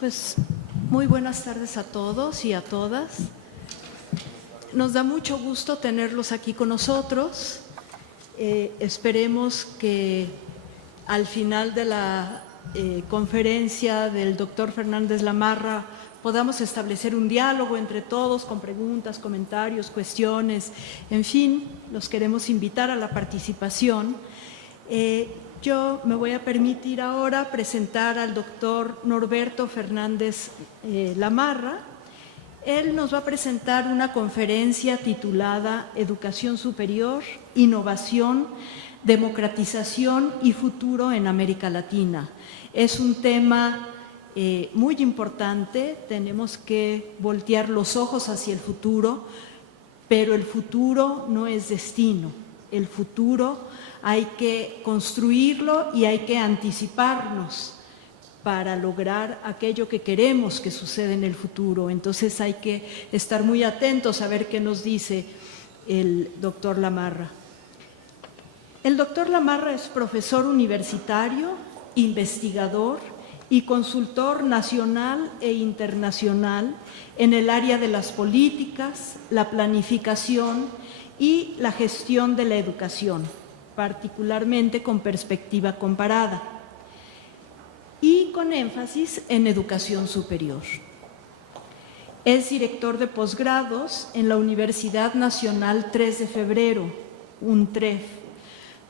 Pues muy buenas tardes a todos y a todas. Nos da mucho gusto tenerlos aquí con nosotros. Esperemos que al final de la conferencia del doctor Fernández Lamarra podamos establecer un diálogo entre todos con preguntas, comentarios, cuestiones, en fin, los queremos invitar a la participación. Yo me voy a permitir ahora presentar al doctor Norberto Fernández Lamarra. Él nos va a presentar una conferencia titulada Educación Superior, Innovación, Democratización y Futuro en América Latina. Es un tema muy importante, tenemos que voltear los ojos hacia el futuro, pero el futuro no es destino, el futuro hay que construirlo y hay que anticiparnos para lograr aquello que queremos que suceda en el futuro. Entonces hay que estar muy atentos a ver qué nos dice el doctor Lamarra. El doctor Lamarra es profesor universitario, investigador y consultor nacional e internacional en el área de las políticas, la planificación y la gestión de la educación, particularmente con perspectiva comparada y con énfasis en educación superior. Es director de posgrados en la Universidad Nacional 3 de Febrero, UNTREF,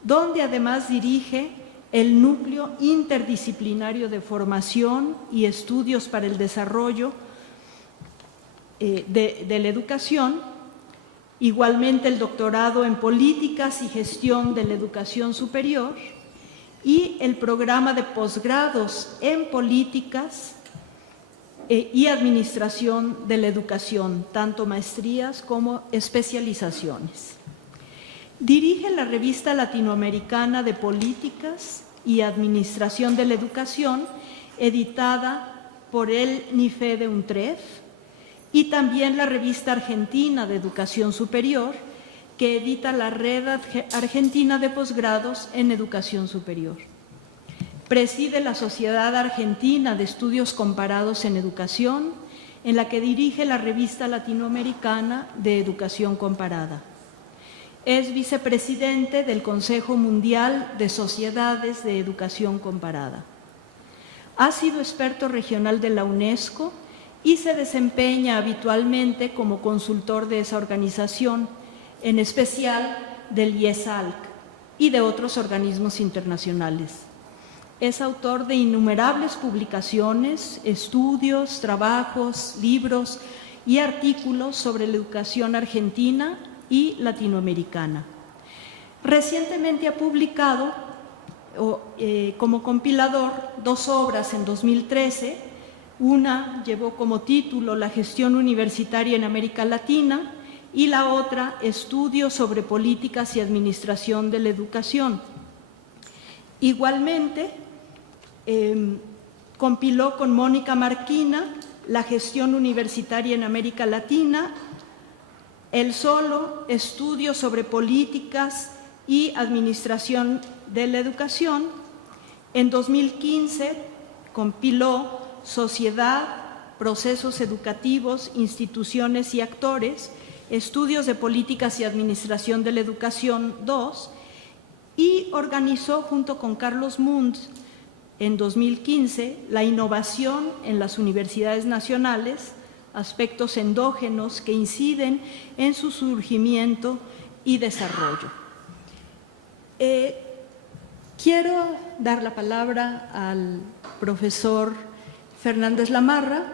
donde además dirige el Núcleo Interdisciplinario de Formación y Estudios para el Desarrollo de la Educación, igualmente el doctorado en Políticas y Gestión de la Educación Superior y el programa de posgrados en Políticas y Administración de la Educación, tanto maestrías como especializaciones. Dirige la revista latinoamericana de Políticas y Administración de la Educación, editada por el NIFE de UNTREF, y también la revista argentina de Educación Superior, que edita la Red Argentina de Posgrados en Educación Superior. Preside la Sociedad Argentina de Estudios Comparados en Educación, en la que dirige la revista latinoamericana de Educación Comparada. Es vicepresidente del Consejo Mundial de Sociedades de Educación Comparada. Ha sido experto regional de la UNESCO y se desempeña habitualmente como consultor de esa organización, en especial del IESALC y de otros organismos internacionales. Es autor de innumerables publicaciones, estudios, trabajos, libros y artículos sobre la educación argentina y latinoamericana. Recientemente ha publicado como compilador 2 obras en 2013. Una llevó como título La gestión universitaria en América Latina y la otra Estudios sobre políticas y administración de la educación. Igualmente, compiló con Mónica Marquina La gestión universitaria en América Latina, El Solo, Estudios sobre políticas y administración de la educación. En 2015 compiló Sociedad, Procesos Educativos, Instituciones y Actores, Estudios de Políticas y Administración de la Educación 2, y organizó junto con Carlos Mundt en 2015 la innovación en las universidades nacionales, aspectos endógenos que inciden en su surgimiento y desarrollo. Quiero dar la palabra al profesor Fernández Lamarra.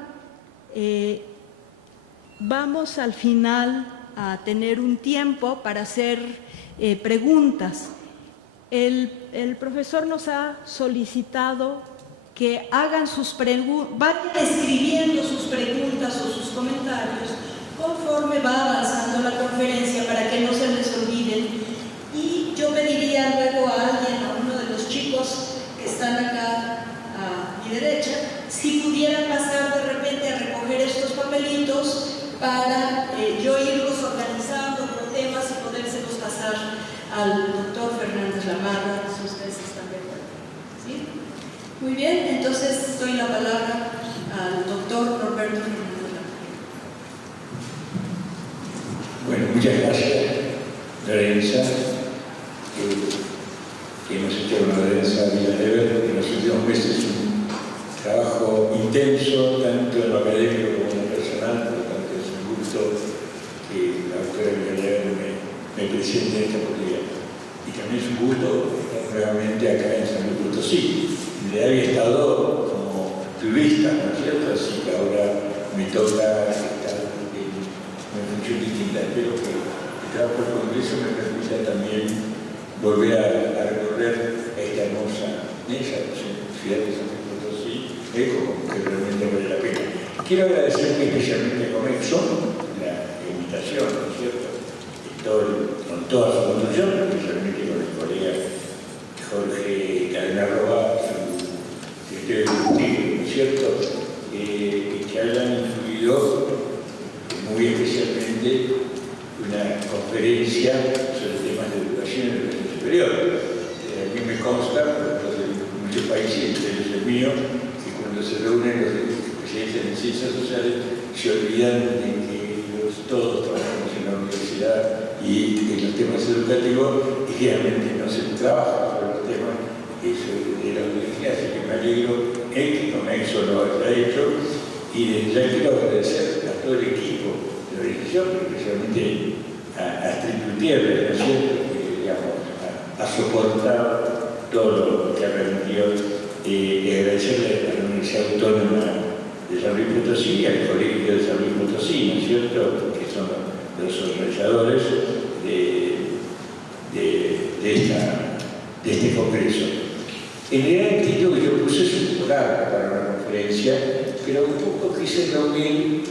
Vamos al final a tener un tiempo para hacer preguntas. El profesor nos ha solicitado que hagan sus preguntas, vayan escribiendo sus preguntas o sus comentarios conforme va avanzando la conferencia para que no se les olviden. Y yo pediría luego a alguien, a uno de los chicos que están acá a mi derecha, si pudieran pasar de repente a recoger estos papelitos para yo irlos organizando por temas y podérselos pasar al doctor Fernández Lamarra, si ustedes están de acuerdo. ¿Sí? Muy bien, entonces doy la palabra al doctor Norberto Fernández Lamarra. Bueno, muchas gracias, Lorenza. Hemos hecho con Lorenza Villarever en los últimos meses un trabajo intenso, tanto en lo académico como en lo personal, por lo tanto es un gusto que la doctora Villarever me presente en esta oportunidad. Y también es un gusto estar nuevamente acá en San Luis Potosí. Le había estado como turista, ¿no es cierto? Así que ahora me toca estar en una función distinta. Espero que el trabajo del Congreso me permita también volver a recorrer esta hermosa ciudad de San Luis Potosí, como que realmente vale la pena. Quiero agradecer especialmente a Comexo la invitación, ¿no es cierto? Con toda su construcción, especialmente con el colega Jorge Cadena Roa, su secretario ejecutivo, ¿no es cierto? Que hayan incluido muy especialmente una conferencia sobre temas de educación y educación superior. A mí me consta, de muchos países, entre ellos el mío, que cuando se reúnen los especialistas en ciencias sociales se olvidan de que todos trabajamos en la universidad y en los temas educativos y realmente no se trabaja sobre los temas de la universidad, así que me alegro que Comexo lo haya hecho y desde ya quiero agradecer a todo el equipo de la organización, especialmente a Astrid Gutiérrez, ¿no es cierto?, que digamos, ha soportado todo lo que ha permitido, y agradecerle a la Universidad Autónoma de San Luis Potosí y al Colegio de San Luis Potosí, ¿no es cierto?, que son los organizadores de este congreso. En realidad el título que yo puse es un poco largo para una conferencia, pero un poco quise reunir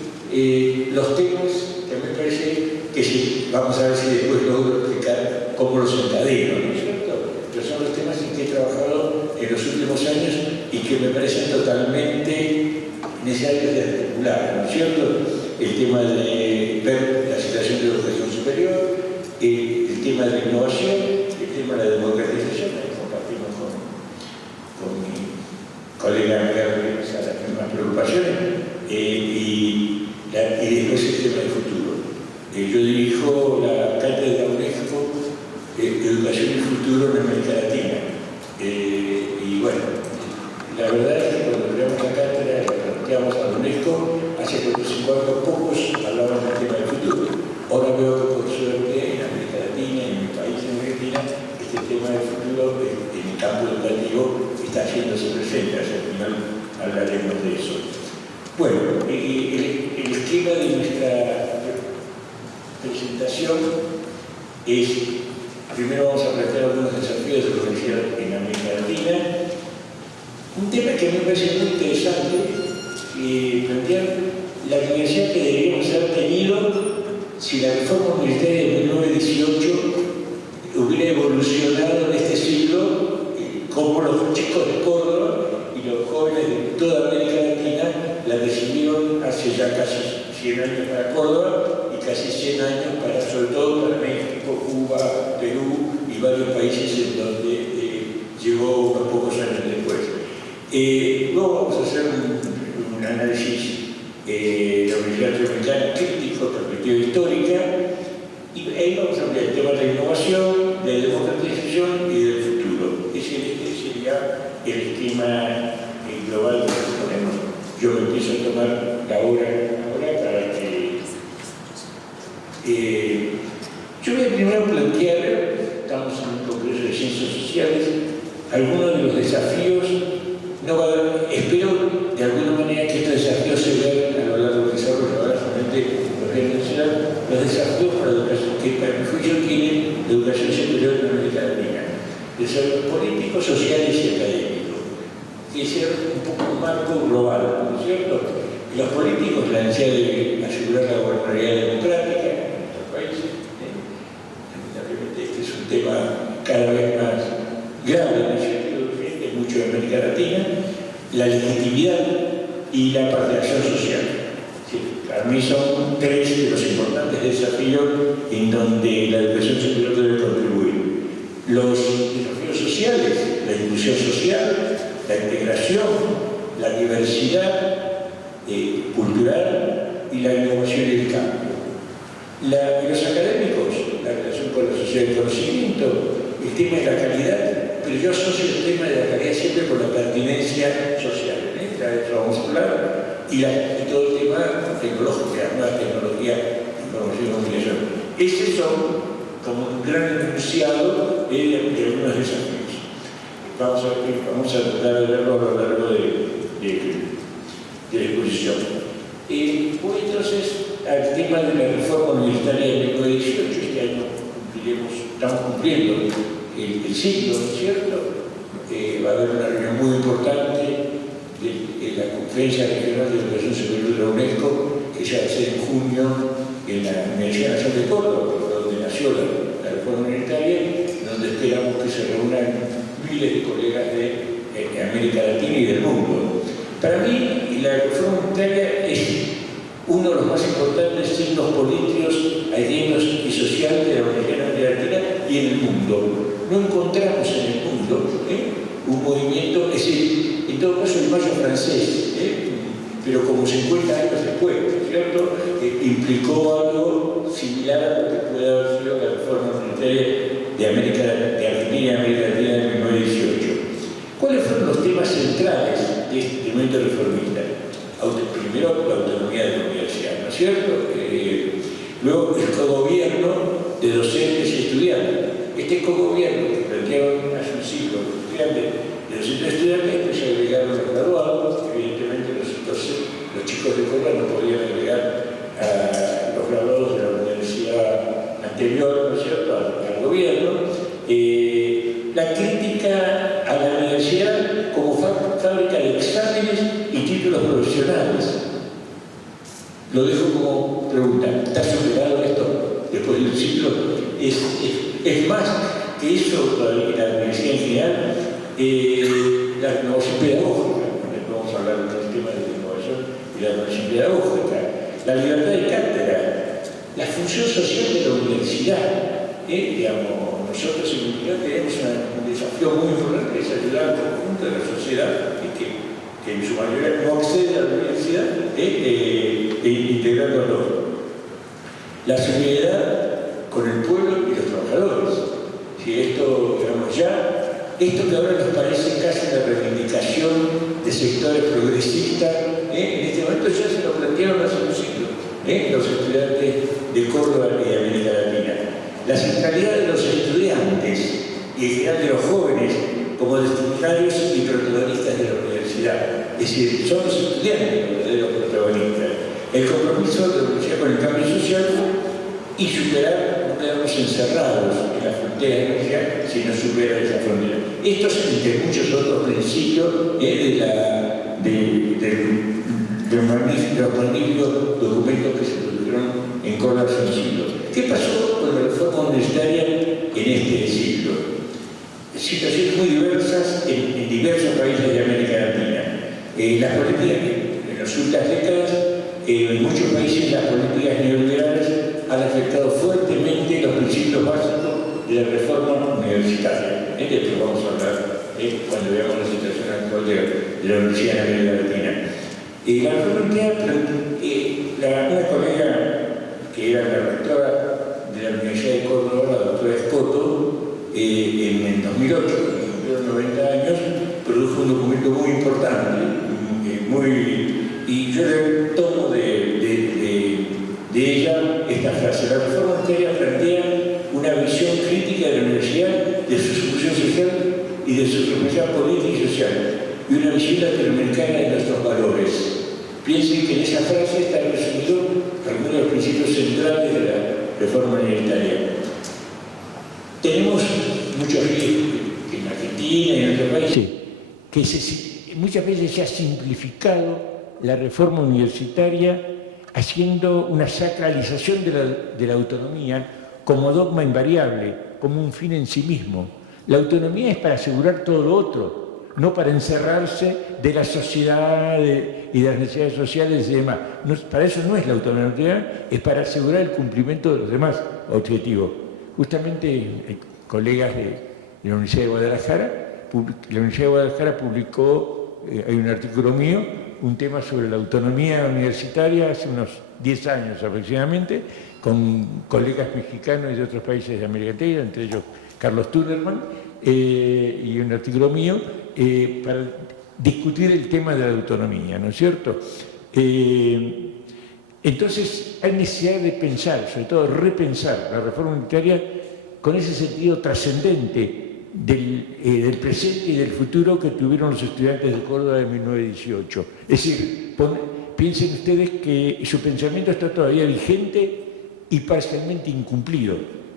los temas que me parece que sí, vamos a ver si después logro explicar cómo los encadeno, ¿no es cierto? Pero son los temas en que he trabajado en los últimos años y que me parecen totalmente necesarios de articular, ¿no es cierto? El tema de ver la situación de la educación superior, el tema de la innovación, el tema de la democratización, que compartimos con mi colega Miguel las mismas preocupaciones, y después el tema del futuro. Yo dirijo la cátedra UNESCO Educación y Futuro en América Latina. Y bueno, la verdad es que cuando creamos la cátedra, la planteamos a la UNESCO, hace 45 años pocos hablaban del tema del futuro. Ahora veo que por suerte en América Latina, en mi país, en Argentina, este tema del futuro en el campo educativo está haciéndose presente, así al final hablaremos de eso. Bueno, el esquema de nuestra presentación es, primero vamos a plantear algunos desafíos de la universidad en América Latina, un tema que me parece muy interesante, plantear la universidad que deberíamos haber tenido si la reforma universitaria de 1918 hubiera evolucionado en este siglo, como los chicos de Córdoba y los jóvenes de toda América Latina la recibieron hace ya casi 100 años para Córdoba y casi 100 años sobre todo para México, Cuba, Perú y varios países en donde llegó unos pocos años después. Luego vamos a hacer un análisis de la Universidad Latinoamericana crítico, perspectiva histórica, y ahí vamos a hablar del tema de la innovación, de la democratización y del futuro. Ese sería el esquema global que proponemos. Yo me empiezo a tomar la hora ahora para que... yo voy a primero plantear, estamos en un congreso de ciencias sociales, algunos de los desafíos, no va a haber, espero de alguna manera que estos desafíos se vean a lo largo del desarrollo. Ahora solamente los voy a mencionar, los desafíos para la educación, que para mi juicio tiene la educación superior en América Latina. Desafíos políticos, sociales y académicos. Que ser un poco un marco global, ¿no es cierto? Y los políticos, la necesidad de asegurar la gobernabilidad democrática en nuestros países. Lamentablemente este es un tema cada vez más grave en el sentido urgente, mucho de América Latina, la legitimidad y la participación social. Sí, para mí son tres de los importantes desafíos en donde la educación superior debe contribuir. Los desafíos sociales, la inclusión social, la integración, la diversidad cultural y la innovación y el cambio. Los académicos, la relación con la sociedad del conocimiento, el tema de la calidad, pero yo asocio el tema de la calidad siempre con la pertinencia social, de eso vamos a hablar, y todo el tema tecnológico, la nueva tecnología, información y comunicación. Esos son como un gran enunciado de algunos desafíos. Vamos a tratar de verlo a lo largo de la exposición. Voy entonces al tema de la reforma universitaria de 1918. Este año estamos cumpliendo el siglo, ¿no es cierto? Va a haber una reunión muy importante de la Conferencia Regional de Educación Superior de la UNESCO, que ya va a ser en junio en la Universidad Nacional de Córdoba, donde nació la reforma universitaria, donde esperamos que se reúnan miles de colegas de América Latina y del mundo. Para mí, la reforma universitaria es uno de los más importantes signos políticos, airenos y sociales de la Universidad de América Latina y en el mundo. No encontramos en el mundo un movimiento, es decir, en todo caso el mayo francés, pero como 50 años después, ¿cierto? Implicó algo similar a lo que puede haber sido la reforma universitaria de Argentina y América Latina en 1918. ¿Cuáles fueron los temas centrales de este movimiento reformista? Primero, la autonomía de la universidad, ¿no es cierto? Luego, el cogobierno de docentes y estudiantes. Este cogobierno que plantearon hace un siglo de docentes y estudiantes, pues se agregaron los graduados. Evidentemente, los chicos de Córdoba no podían agregar a los graduados de la universidad anterior, ¿no es cierto?, al gobierno. La crítica a la universidad como fábrica de exámenes y títulos profesionales. Lo dejo como pregunta. ¿Está superado esto después del siglo? Es más que eso, la universidad en general, la innovación pedagógica. Vamos a hablar del tema de la innovación y la innovación pedagógica. La libertad de cátedra, la función social de la universidad. Digamos, nosotros en la universidad tenemos un desafío muy importante, que es ayudar al conjunto de la sociedad que en su mayoría no accede a la universidad, integrándolo. La solidaridad con el pueblo y los trabajadores. Si esto, digamos, esto que ahora nos parece casi la reivindicación de sectores progresistas, en este momento ya se lo plantearon hace un siglo, los estudiantes de Córdoba y de América Latina. La centralidad de los estudiantes y en general de los jóvenes como destinatarios y protagonistas de la universidad. Es decir, son los estudiantes los verdaderos protagonistas. El compromiso de la universidad con el cambio social y superar, no quedarnos encerrados en las fronteras de la universidad, sino superar esa frontera. Estos, entre muchos otros principios, de los magníficos documentos que se produjeron en Córdoba hace un siglo. ¿Qué pasó con la reforma universitaria en este siglo? Situaciones muy diversas en diversos países de América Latina. Las políticas, en las últimas décadas, en muchos países las políticas neoliberales han afectado fuertemente los principios básicos de la reforma universitaria. De esto vamos a hablar cuando veamos la situación actual de la Universidad de América Latina. La reforma universitaria, una colega que era la rectora de la Universidad de Córdoba, la doctora Escoto, en el 2008, cumplieron 90 años, produjo un documento muy importante, y yo le tomo de ella esta frase. La reforma universitaria plantea una visión crítica de la universidad, de su función social y de de su responsabilidad política y social y una visión latinoamericana de nuestros valores. Piensen que en esa frase está resumido algunos de los principios centrales de la reforma universitaria. Tenemos muchos riesgos en Argentina y en otros países que muchas veces se ha simplificado la reforma universitaria haciendo una sacralización de la autonomía como dogma invariable, como un fin en sí mismo. La autonomía es para asegurar todo lo otro, no para encerrarse de la sociedad y de las necesidades sociales y demás. No, para eso no es la autonomía, es para asegurar el cumplimiento de los demás objetivos. Justamente, colegas de la Universidad de Guadalajara, publicó, hay un artículo mío, un tema sobre la autonomía universitaria hace unos 10 años aproximadamente, con colegas mexicanos y de otros países de América Latina, entre ellos Carlos Tuderman, y un artículo mío, para discutir el tema de la autonomía, ¿no es cierto? Entonces hay necesidad de pensar, sobre todo repensar la reforma universitaria con ese sentido trascendente del presente y del futuro que tuvieron los estudiantes de Córdoba de 1918. Es decir, piensen ustedes que su pensamiento está todavía vigente y parcialmente incumplido.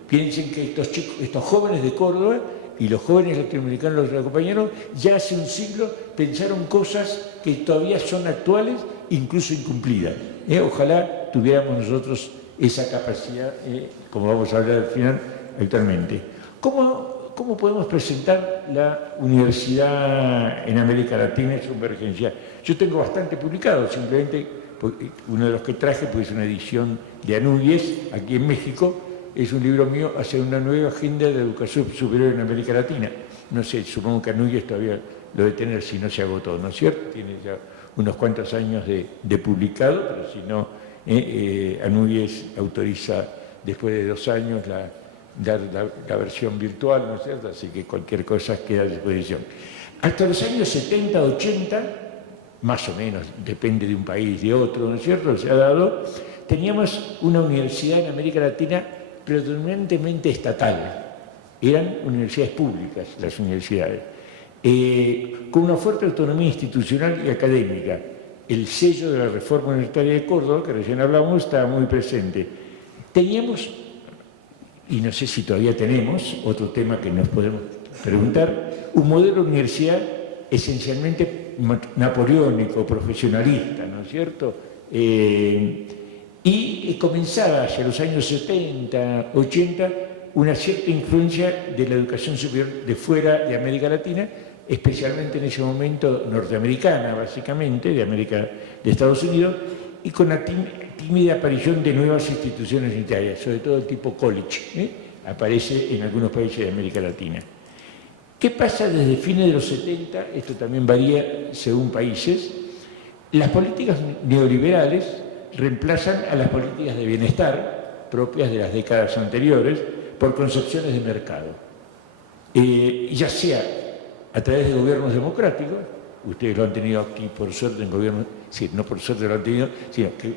Piensen que estos jóvenes de Córdoba y los jóvenes latinoamericanos los acompañaron, ya hace un siglo pensaron cosas que todavía son actuales, incluso incumplidas. Ojalá tuviéramos nosotros esa capacidad, como vamos a hablar al final, actualmente. ¿Cómo podemos presentar la universidad en América Latina en su emergencia? Yo tengo bastante publicado, simplemente uno de los que traje pues, es una edición de Anúñez, aquí en México. Es un libro mío, hacia una nueva agenda de educación superior en América Latina. No sé, supongo que Anúñez todavía lo debe tener si no se agotó, ¿no es cierto? Tiene ya unos cuantos años de publicado, pero si no, Anúñez autoriza después de 2 años la versión virtual, ¿no es cierto? Así que cualquier cosa queda a disposición. Hasta los años 70, 80, más o menos, depende de un país, de otro, ¿no es cierto? Se ha dado, teníamos una universidad en América Latina predominantemente estatal. Eran universidades públicas, las universidades, con una fuerte autonomía institucional y académica. El sello de la reforma universitaria de Córdoba, que recién hablábamos, estaba muy presente. Teníamos, y no sé si todavía tenemos, otro tema que nos podemos preguntar, un modelo de universidad esencialmente napoleónico, profesionalista, ¿no es cierto? Y comenzaba hacia los años 70, 80, una cierta influencia de la educación superior de fuera de América Latina, especialmente en ese momento norteamericana, básicamente, de Estados Unidos, y con la tímida aparición de nuevas instituciones unitarias, sobre todo el tipo college, aparece en algunos países de América Latina. ¿Qué pasa desde fines de los 70? Esto también varía según países. Las políticas neoliberales reemplazan a las políticas de bienestar propias de las décadas anteriores por concepciones de mercado. Ya sea a través de gobiernos democráticos, ustedes lo han tenido aquí por suerte en gobiernos, sí, no por suerte lo han tenido, sino que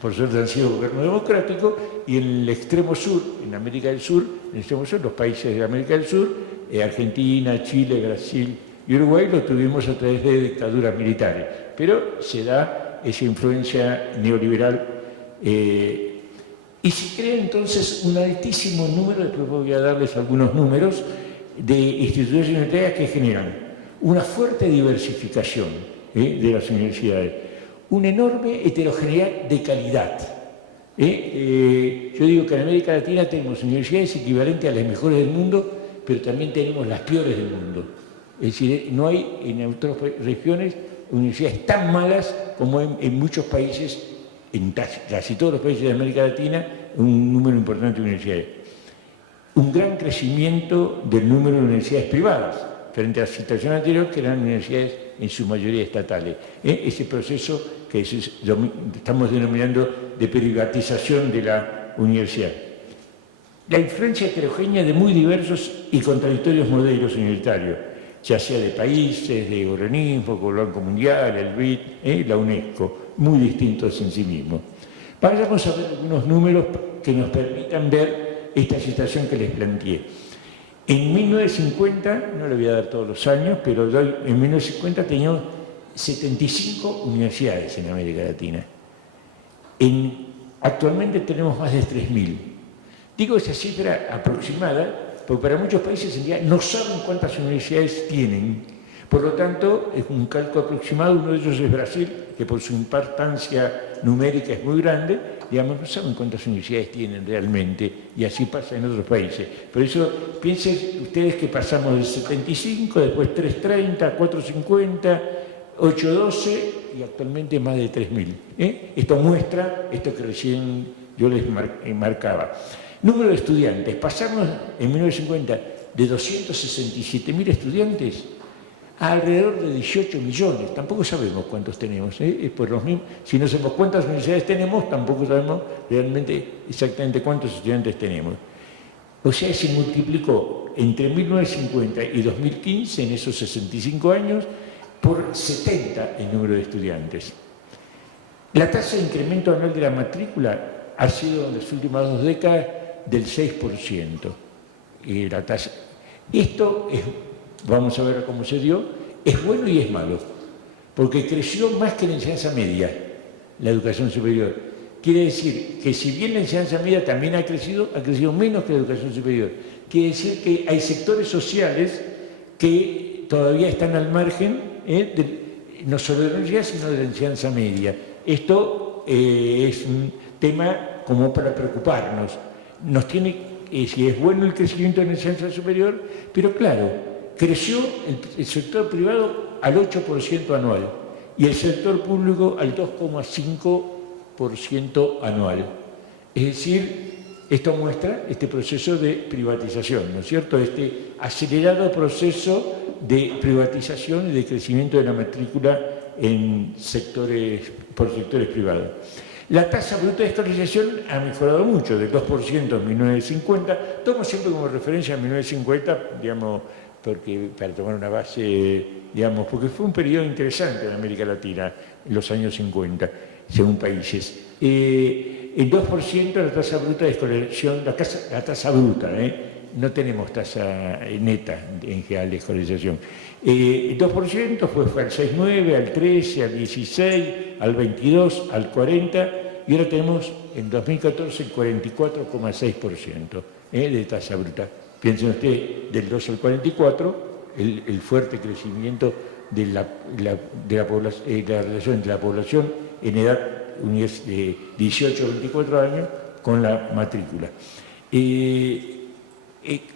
por suerte han sido gobiernos democráticos, y en el extremo sur, en América del Sur, en el extremo sur, los países de América del Sur, Argentina, Chile, Brasil y Uruguay, lo tuvimos a través de dictaduras militares. Pero se da esa influencia neoliberal y se crea entonces un altísimo número, después voy a darles algunos números, de instituciones universitarias que generan una fuerte diversificación de las universidades, una enorme heterogeneidad de calidad. Yo digo que en América Latina tenemos universidades equivalentes a las mejores del mundo, pero también tenemos las peores del mundo. Es decir, no hay en otras regiones universidades tan malas como en muchos países, en casi todos los países de América Latina, un número importante de universidades. Un gran crecimiento del número de universidades privadas, frente a la situación anterior, que eran universidades en su mayoría estatales. Ese proceso que estamos denominando de privatización de la universidad. La influencia heterogénea de muy diversos y contradictorios modelos universitarios, ya sea de países, de organismos, como el Banco Mundial, el BID, la UNESCO, muy distintos en sí mismos. Vamos a ver algunos números que nos permitan ver esta situación que les planteé. En 1950, no le voy a dar todos los años, pero en 1950 teníamos 75 universidades en América Latina. Actualmente tenemos más de 3.000. Digo esa cifra aproximada, porque para muchos países en realidad no saben cuántas universidades tienen. Por lo tanto, es un cálculo aproximado. Uno de ellos es Brasil, que por su importancia numérica es muy grande. Digamos, no saben cuántas universidades tienen realmente, y así pasa en otros países. Por eso, piensen ustedes que pasamos de 75, después 330, 450, 812 y actualmente más de 3.000. Esto muestra esto que recién yo les marcaba. Número de estudiantes. Pasamos en 1950 de 267.000 estudiantes a alrededor de 18 millones. Tampoco sabemos cuántos tenemos. Es por los mismos. Si no sabemos cuántas universidades tenemos, tampoco sabemos realmente exactamente cuántos estudiantes tenemos. O sea, se multiplicó entre 1950 y 2015, en esos 65 años, por 70 el número de estudiantes. La tasa de incremento anual de la matrícula ha sido en las últimas 2 décadas del 6%. La tasa. Esto es, vamos a ver cómo se dio, es bueno y es malo, porque creció más que la enseñanza media, la educación superior. Quiere decir que si bien la enseñanza media también ha crecido menos que la educación superior. Quiere decir que hay sectores sociales que todavía están al margen, no solo de la universidad, sino de la enseñanza media. Esto es un tema como para preocuparnos. Nos tiene, si es bueno el crecimiento de la enseñanza superior, pero claro, creció el sector privado al 8% anual y el sector público al 2,5% anual. Es decir, esto muestra este proceso de privatización, ¿no es cierto? Este acelerado proceso de privatización y de crecimiento de la matrícula por sectores privados. La tasa bruta de escolarización ha mejorado mucho, del 2% en 1950. Tomo siempre como referencia a 1950, digamos, para tomar una base, digamos, porque fue un periodo interesante en América Latina, en los años 50, según países. El 2% de la tasa bruta de escolarización, la tasa bruta, no tenemos tasa neta en general de escolarización. El 2% fue al 6,9, al 13, al 16, al 22, al 40, y ahora tenemos en 2014 el 44,6% de tasa bruta. Piensen ustedes, del 2 al 44, el fuerte crecimiento de la relación entre la población en edad de 18 a 24 años con la matrícula.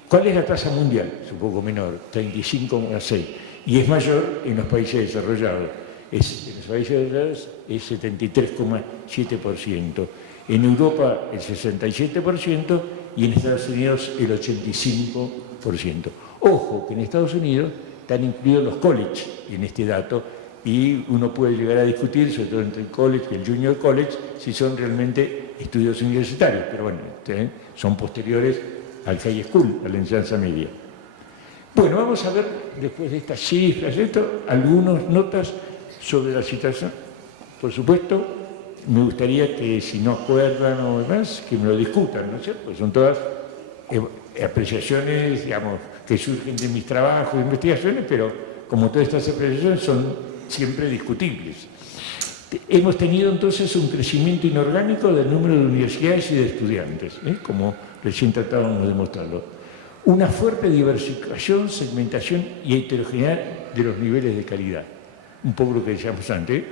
¿Cuál es la tasa mundial? Es un poco menor, 35,6, y es mayor en los países desarrollados. En los países desarrollados es 73,7%, en Europa el 67% y en Estados Unidos el 85%. Ojo, que en Estados Unidos están incluidos los colleges en este dato, y uno puede llegar a discutir, sobre todo entre el college y el junior college, si son realmente estudios universitarios, pero bueno, son posteriores al high school, a la enseñanza media. Bueno, vamos a ver, después de estas cifras, algunas notas sobre la situación. Por supuesto, me gustaría que si no acuerdan o demás, que me lo discutan, ¿no es cierto? Porque son todas apreciaciones, digamos, que surgen de mis trabajos, de investigaciones, pero como todas estas apreciaciones son siempre discutibles. Hemos tenido entonces un crecimiento inorgánico del número de universidades y de estudiantes, como recién tratábamos de mostrarlo. Una fuerte diversificación, segmentación y heterogeneidad de los niveles de calidad. Un poco lo que decíamos antes,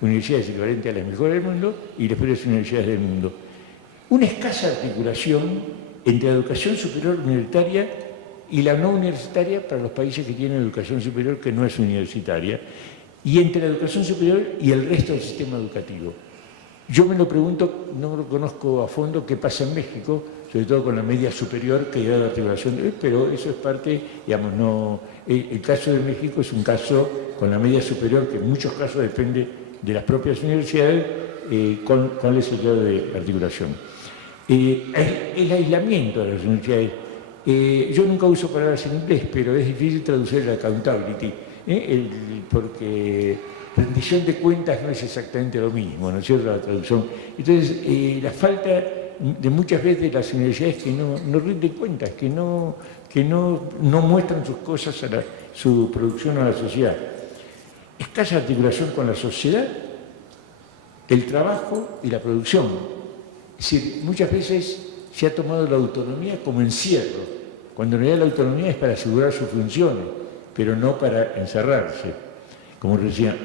universidades equivalentes a las mejores del mundo y las mejores universidades del mundo. Una escasa articulación entre la educación superior universitaria y la no universitaria para los países que tienen educación superior que no es universitaria, y entre la educación superior y el resto del sistema educativo. Yo me lo pregunto, no lo conozco a fondo, qué pasa en México, sobre todo con la media superior que da la articulación, pero eso es parte, digamos, no. El caso de México es un caso con la media superior que en muchos casos depende de las propias universidades, con el sector de articulación. El aislamiento de las universidades. Yo nunca uso palabras en inglés, pero es difícil traducir el accountability, porque rendición de cuentas no es exactamente lo mismo, ¿no es cierto?, la traducción. Entonces, la falta de muchas veces de las universidades que no rinden cuentas, que que no muestran sus cosas, su producción a la sociedad. Escasa articulación con la sociedad, el trabajo y la producción. Es decir, muchas veces se ha tomado la autonomía como encierro, cuando en realidad la autonomía es para asegurar sus funciones, pero no para encerrarse. Como decía,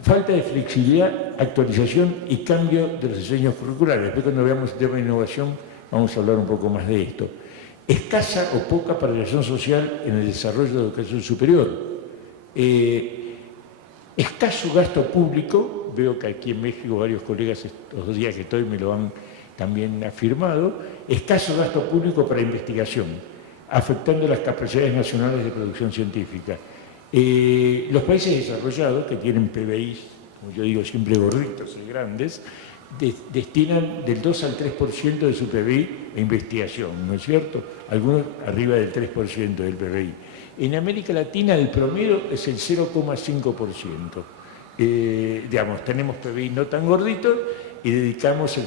falta de flexibilidad, actualización y cambio de los diseños curriculares. Después, cuando veamos el tema de innovación, vamos a hablar un poco más de esto. Escasa o poca participación social en el desarrollo de la educación superior. Escaso gasto público, veo que aquí en México varios colegas estos 2 días que estoy me lo han también afirmado, escaso gasto público para investigación, afectando las capacidades nacionales de producción científica. Los países desarrollados, que tienen PBI, como yo digo siempre, gorritos y grandes, destinan del 2 al 3% de su PBI a investigación, ¿no es cierto? Algunos arriba del 3% del PBI. En América Latina el promedio es el 0,5%. Digamos, tenemos PBI no tan gorditos y dedicamos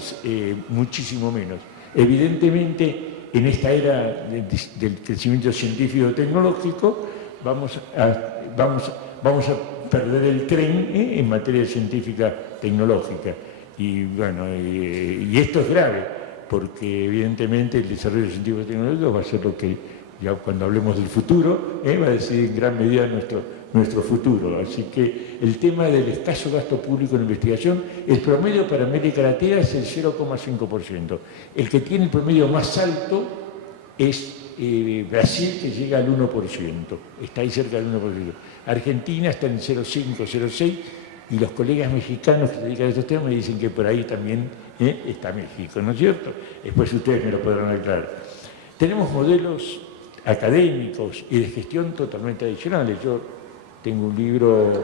muchísimo menos. Evidentemente, en esta era del crecimiento científico-tecnológico, vamos a perder el tren en materia científica tecnológica. Y bueno, y esto es grave, porque evidentemente el desarrollo científico tecnológico va a ser lo que, ya cuando hablemos del futuro, va a decidir en gran medida nuestro futuro. Así que el tema del escaso gasto público en investigación, el promedio para América Latina es el 0,5%. El que tiene el promedio más alto es Brasil, que llega al 1%, está ahí cerca del 1%. Argentina está en 0,5, 0,6%, y los colegas mexicanos que se dedican a estos temas me dicen que por ahí también está México, ¿no es cierto? Después ustedes me lo podrán aclarar. Tenemos modelos académicos y de gestión totalmente adicionales. Yo tengo un libro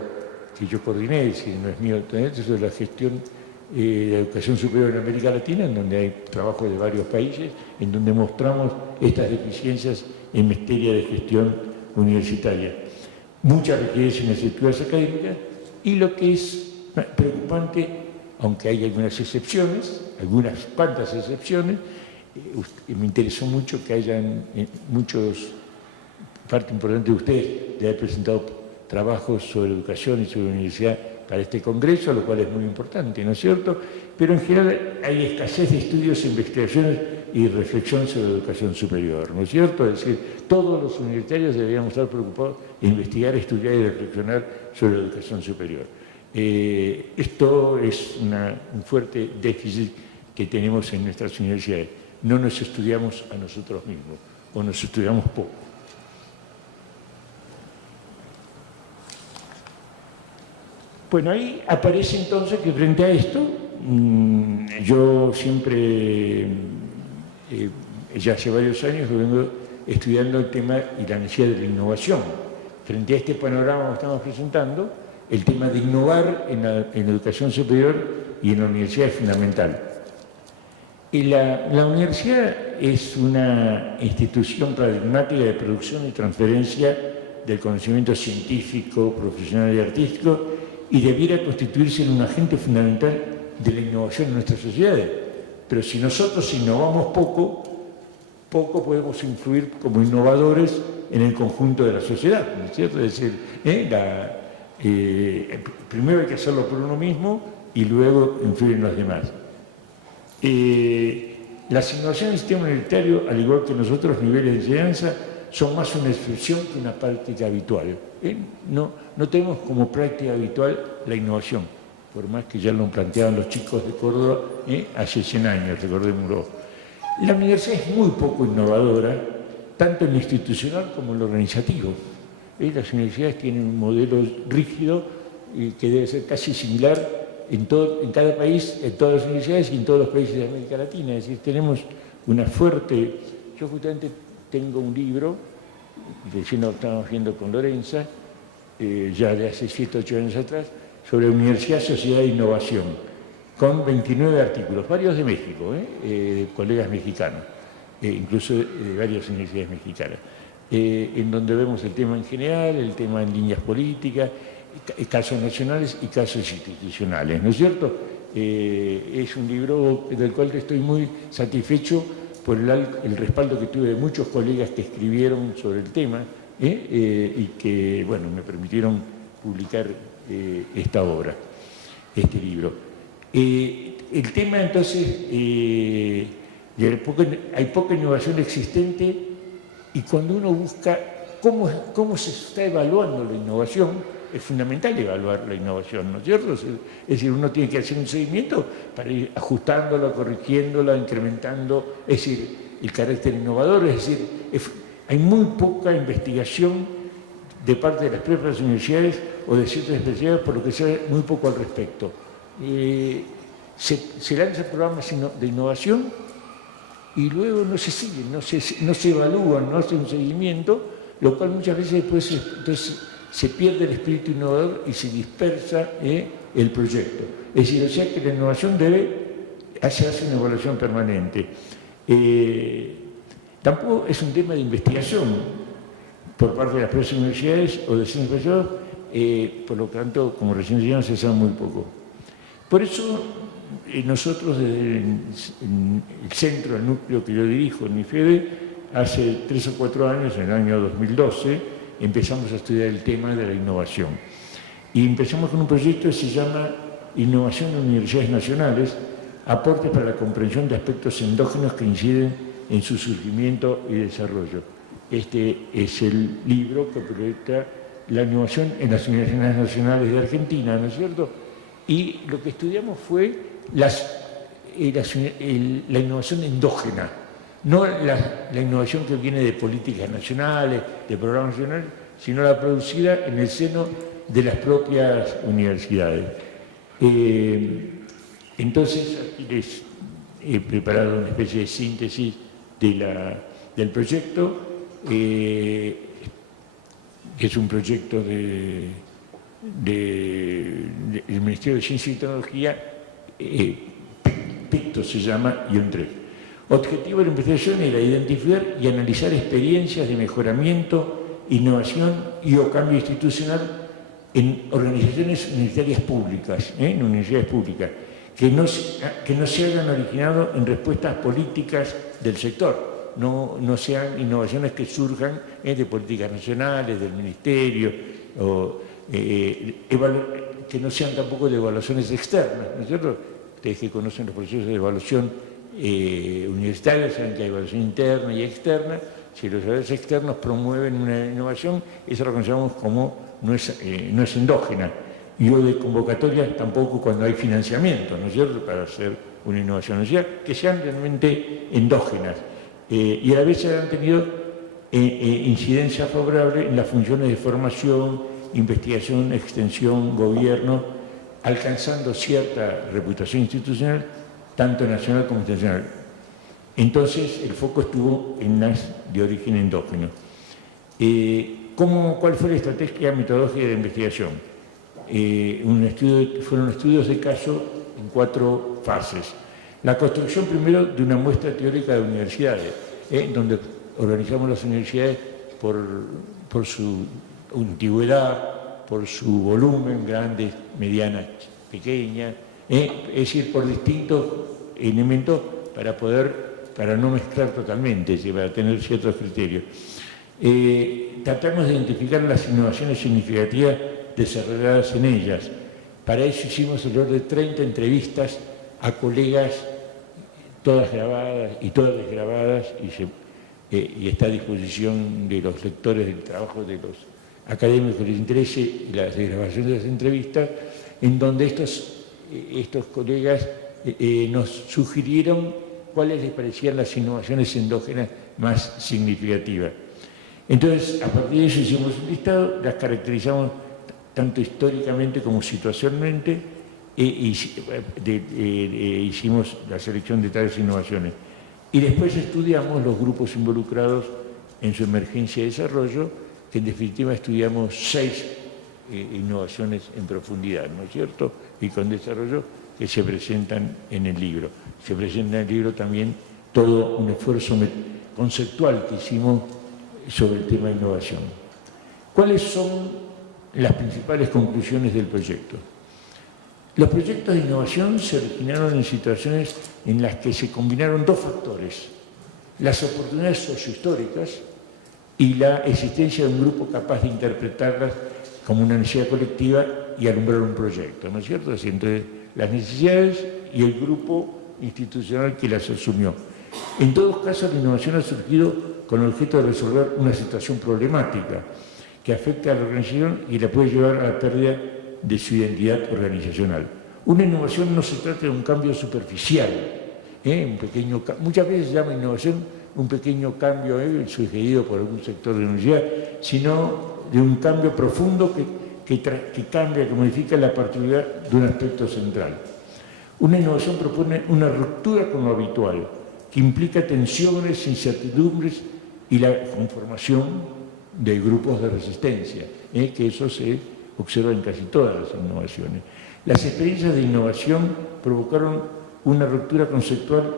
que yo coordiné, si no es mío, sobre la gestión de la educación superior en América Latina, en donde hay trabajo de varios países, en donde mostramos estas deficiencias en materia de gestión universitaria. Mucha rigidez en las estructuras académicas y lo que es preocupante, aunque hay algunas excepciones, algunas cuantas excepciones, me interesó mucho que hayan parte importante de ustedes de haber presentado trabajos sobre educación y sobre universidad para este congreso, lo cual es muy importante, ¿no es cierto? Pero en general hay escasez de estudios, investigaciones y reflexión sobre la educación superior, ¿no es cierto? Es decir, todos los universitarios deberíamos estar preocupados en investigar, estudiar y reflexionar sobre la educación superior. Esto es un fuerte déficit que tenemos en nuestras universidades. No nos estudiamos a nosotros mismos, o nos estudiamos poco. Bueno, ahí aparece entonces que frente a esto, yo siempre, ya hace varios años, vengo estudiando el tema y la necesidad de la innovación. Frente a este panorama que estamos presentando, el tema de innovar en la educación superior y en la universidad es fundamental. Y la universidad es una institución paradigmática de producción y transferencia del conocimiento científico, profesional y artístico, y debiera constituirse en un agente fundamental de la innovación en nuestras sociedades. Pero si nosotros innovamos poco podemos influir como innovadores en el conjunto de la sociedad, ¿no es cierto? Es decir, primero hay que hacerlo por uno mismo y luego influir en los demás. Las innovaciones del sistema universitario, al igual que los otros niveles de enseñanza, son más una excepción que una práctica habitual. No tenemos como práctica habitual la innovación, por más que ya lo planteaban los chicos de Córdoba hace 100 años, recordémoslo. La universidad es muy poco innovadora, tanto en lo institucional como en lo organizativo. Las universidades tienen un modelo rígido que debe ser casi similar en cada país, en todas las universidades y en todos los países de América Latina. Es decir, tenemos una fuerte... Yo justamente tengo un libro, recién lo estábamos viendo con Lorenza, ya de hace 7 o 8 años atrás, sobre universidad, sociedad e innovación, con 29 artículos, varios de México, colegas mexicanos, incluso de varias universidades mexicanas, en donde vemos el tema en general, el tema en líneas políticas, casos nacionales y casos institucionales, ¿no es cierto? Es un libro del cual estoy muy satisfecho por el respaldo que tuve de muchos colegas que escribieron sobre el tema y que, bueno, me permitieron publicar esta obra, este libro. El tema, entonces, hay poca innovación existente, y cuando uno busca cómo se está evaluando la innovación, es fundamental evaluar la innovación, ¿no es cierto? Es decir, uno tiene que hacer un seguimiento para ir ajustándola, corrigiéndola, incrementando, es decir, el carácter innovador, es decir, hay muy poca investigación de parte de las propias universidades o de ciertas especialidades, por lo que se sabe muy poco al respecto. Se lanzan programas de innovación y luego no se siguen, no se evalúan, no hace un seguimiento, lo cual muchas veces después entonces, se pierde el espíritu innovador y se dispersa el proyecto. Es decir, o sea que la innovación debe hacerse una evaluación permanente. Tampoco es un tema de investigación por parte de las propias universidades o de centros privados, por lo tanto, como recién decíamos, se sabe muy poco. Por eso, nosotros desde el centro, el núcleo que yo dirijo en IFEDE, hace 3 o 4 años, en el año 2012, empezamos a estudiar el tema de la innovación. Y empezamos con un proyecto que se llama Innovación en Universidades Nacionales, aportes para la comprensión de aspectos endógenos que inciden en su surgimiento y desarrollo. Este es el libro que proyecta la innovación en las universidades nacionales de Argentina, ¿no es cierto? Y lo que estudiamos fue la innovación endógena, no la innovación que viene de políticas nacionales, de programas nacionales, sino la producida en el seno de las propias universidades. Entonces, aquí les he preparado una especie de síntesis del proyecto, que es un proyecto del Ministerio de Ciencia y Tecnología, PICTO se llama, y UNTREF. Objetivo de la investigación era identificar y analizar experiencias de mejoramiento, innovación y o cambio institucional en organizaciones universitarias públicas, en universidades públicas, que no se hayan originado en respuestas políticas del sector, no sean innovaciones que surjan de políticas nacionales, del ministerio, o que no sean tampoco de evaluaciones externas, ¿no es cierto? Ustedes que conocen los procesos de evaluación universitarios, saben que hay evaluación interna y externa. Si los evaluadores externos promueven una innovación, eso lo consideramos como no es endógena. Y o de convocatoria tampoco cuando hay financiamiento, ¿no es cierto?, para hacer una innovación. O sea, que sean realmente endógenas y a la vez hayan tenido incidencia favorable en las funciones de formación, investigación, extensión, gobierno, alcanzando cierta reputación institucional, tanto nacional como internacional. Entonces, el foco estuvo en las de origen endógeno. ¿Cuál fue la estrategia metodológica de investigación? Fueron estudios de caso en 4 fases. La construcción primero de una muestra teórica de universidades, donde organizamos las universidades por su antigüedad, por su volumen, grandes, medianas, pequeñas, es decir, por distintos elementos para no mezclar totalmente, para tener ciertos criterios. Tratamos de identificar las innovaciones significativas desarrolladas en ellas. Para eso hicimos alrededor de 30 entrevistas a colegas, todas grabadas y todas desgrabadas, y está a disposición de los lectores del trabajo de los académicos que les interese la desgrabación de las entrevistas, en donde estos colegas nos sugirieron cuáles les parecían las innovaciones endógenas más significativas. Entonces, a partir de eso hicimos un listado, las caracterizamos tanto históricamente como situacionalmente, hicimos la selección de tales innovaciones. Y después estudiamos los grupos involucrados en su emergencia y desarrollo, que en definitiva estudiamos 6 innovaciones en profundidad, ¿no es cierto?, y con desarrollo, que se presentan en el libro. Se presenta en el libro también todo un esfuerzo conceptual que hicimos sobre el tema de innovación. ¿Cuáles son las principales conclusiones del proyecto? Los proyectos de innovación se originaron en situaciones en las que se combinaron 2 factores. las oportunidades sociohistóricas y la existencia de un grupo capaz de interpretarlas como una necesidad colectiva y alumbrar un proyecto, ¿no es cierto? Así, entonces, las necesidades y el grupo institucional que las asumió. En todos casos, la innovación ha surgido con el objeto de resolver una situación problemática que afecta a la organización y la puede llevar a la pérdida de su identidad organizacional. Una innovación no se trata de un cambio superficial, muchas veces se llama innovación un pequeño cambio sugerido por algún sector de la universidad, sino de un cambio profundo que cambia, que modifica la particularidad de un aspecto central. Una innovación propone una ruptura con lo habitual, que implica tensiones, incertidumbres y la conformación de grupos de resistencia, que eso se observa en casi todas las innovaciones. Las experiencias de innovación provocaron una ruptura conceptual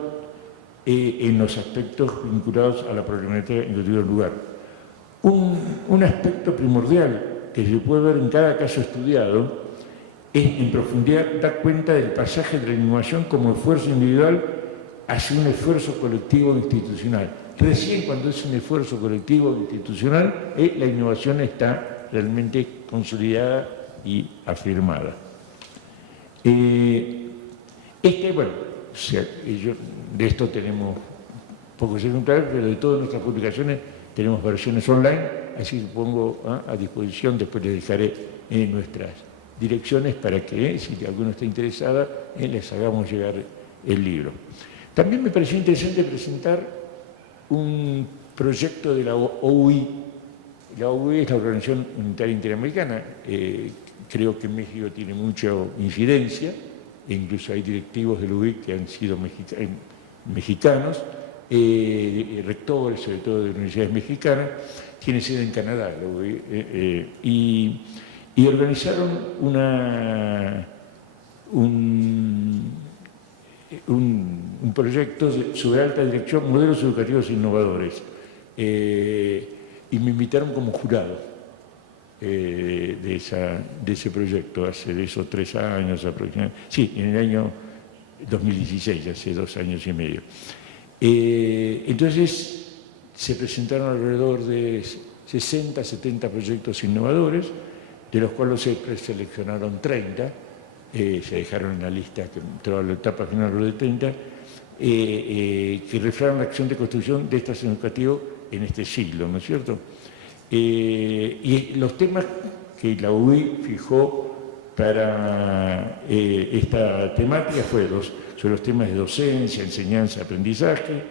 en los aspectos vinculados a la problemática en que tuvieron lugar. Un aspecto primordial que se puede ver en cada caso estudiado es, en profundidad, dar cuenta del pasaje de la innovación como esfuerzo individual hacia un esfuerzo colectivo institucional. Recién cuando es un esfuerzo colectivo institucional, la innovación está realmente consolidada y afirmada. De esto tenemos pocos ejemplares, pero de todas nuestras publicaciones tenemos versiones online, así que pongo a disposición, después les dejaré nuestras direcciones para que, si alguno está interesada, les hagamos llegar el libro. También me pareció interesante presentar un proyecto de la OUI. La OUI es la Organización Unitaria Interamericana. Creo que México tiene mucha incidencia, e incluso hay directivos de la OUI que han sido mexicanos, rectores, sobre todo de universidades mexicanas, tiene sede en Canadá, la OUI, y organizaron un proyecto sobre alta dirección, modelos educativos innovadores, y me invitaron como jurado de ese proyecto, hace de esos 3 años aproximadamente, sí, en el año 2016, hace 2 años y medio. Entonces se presentaron alrededor de 60, 70 proyectos innovadores, de los cuales se preseleccionaron 30, se dejaron en la lista que entró a la etapa final de 30, que reflejan la acción de construcción de esta estación educativa en este siglo, ¿no es cierto? Y los temas que la UI fijó para esta temática fueron sobre los temas de docencia, enseñanza, aprendizaje,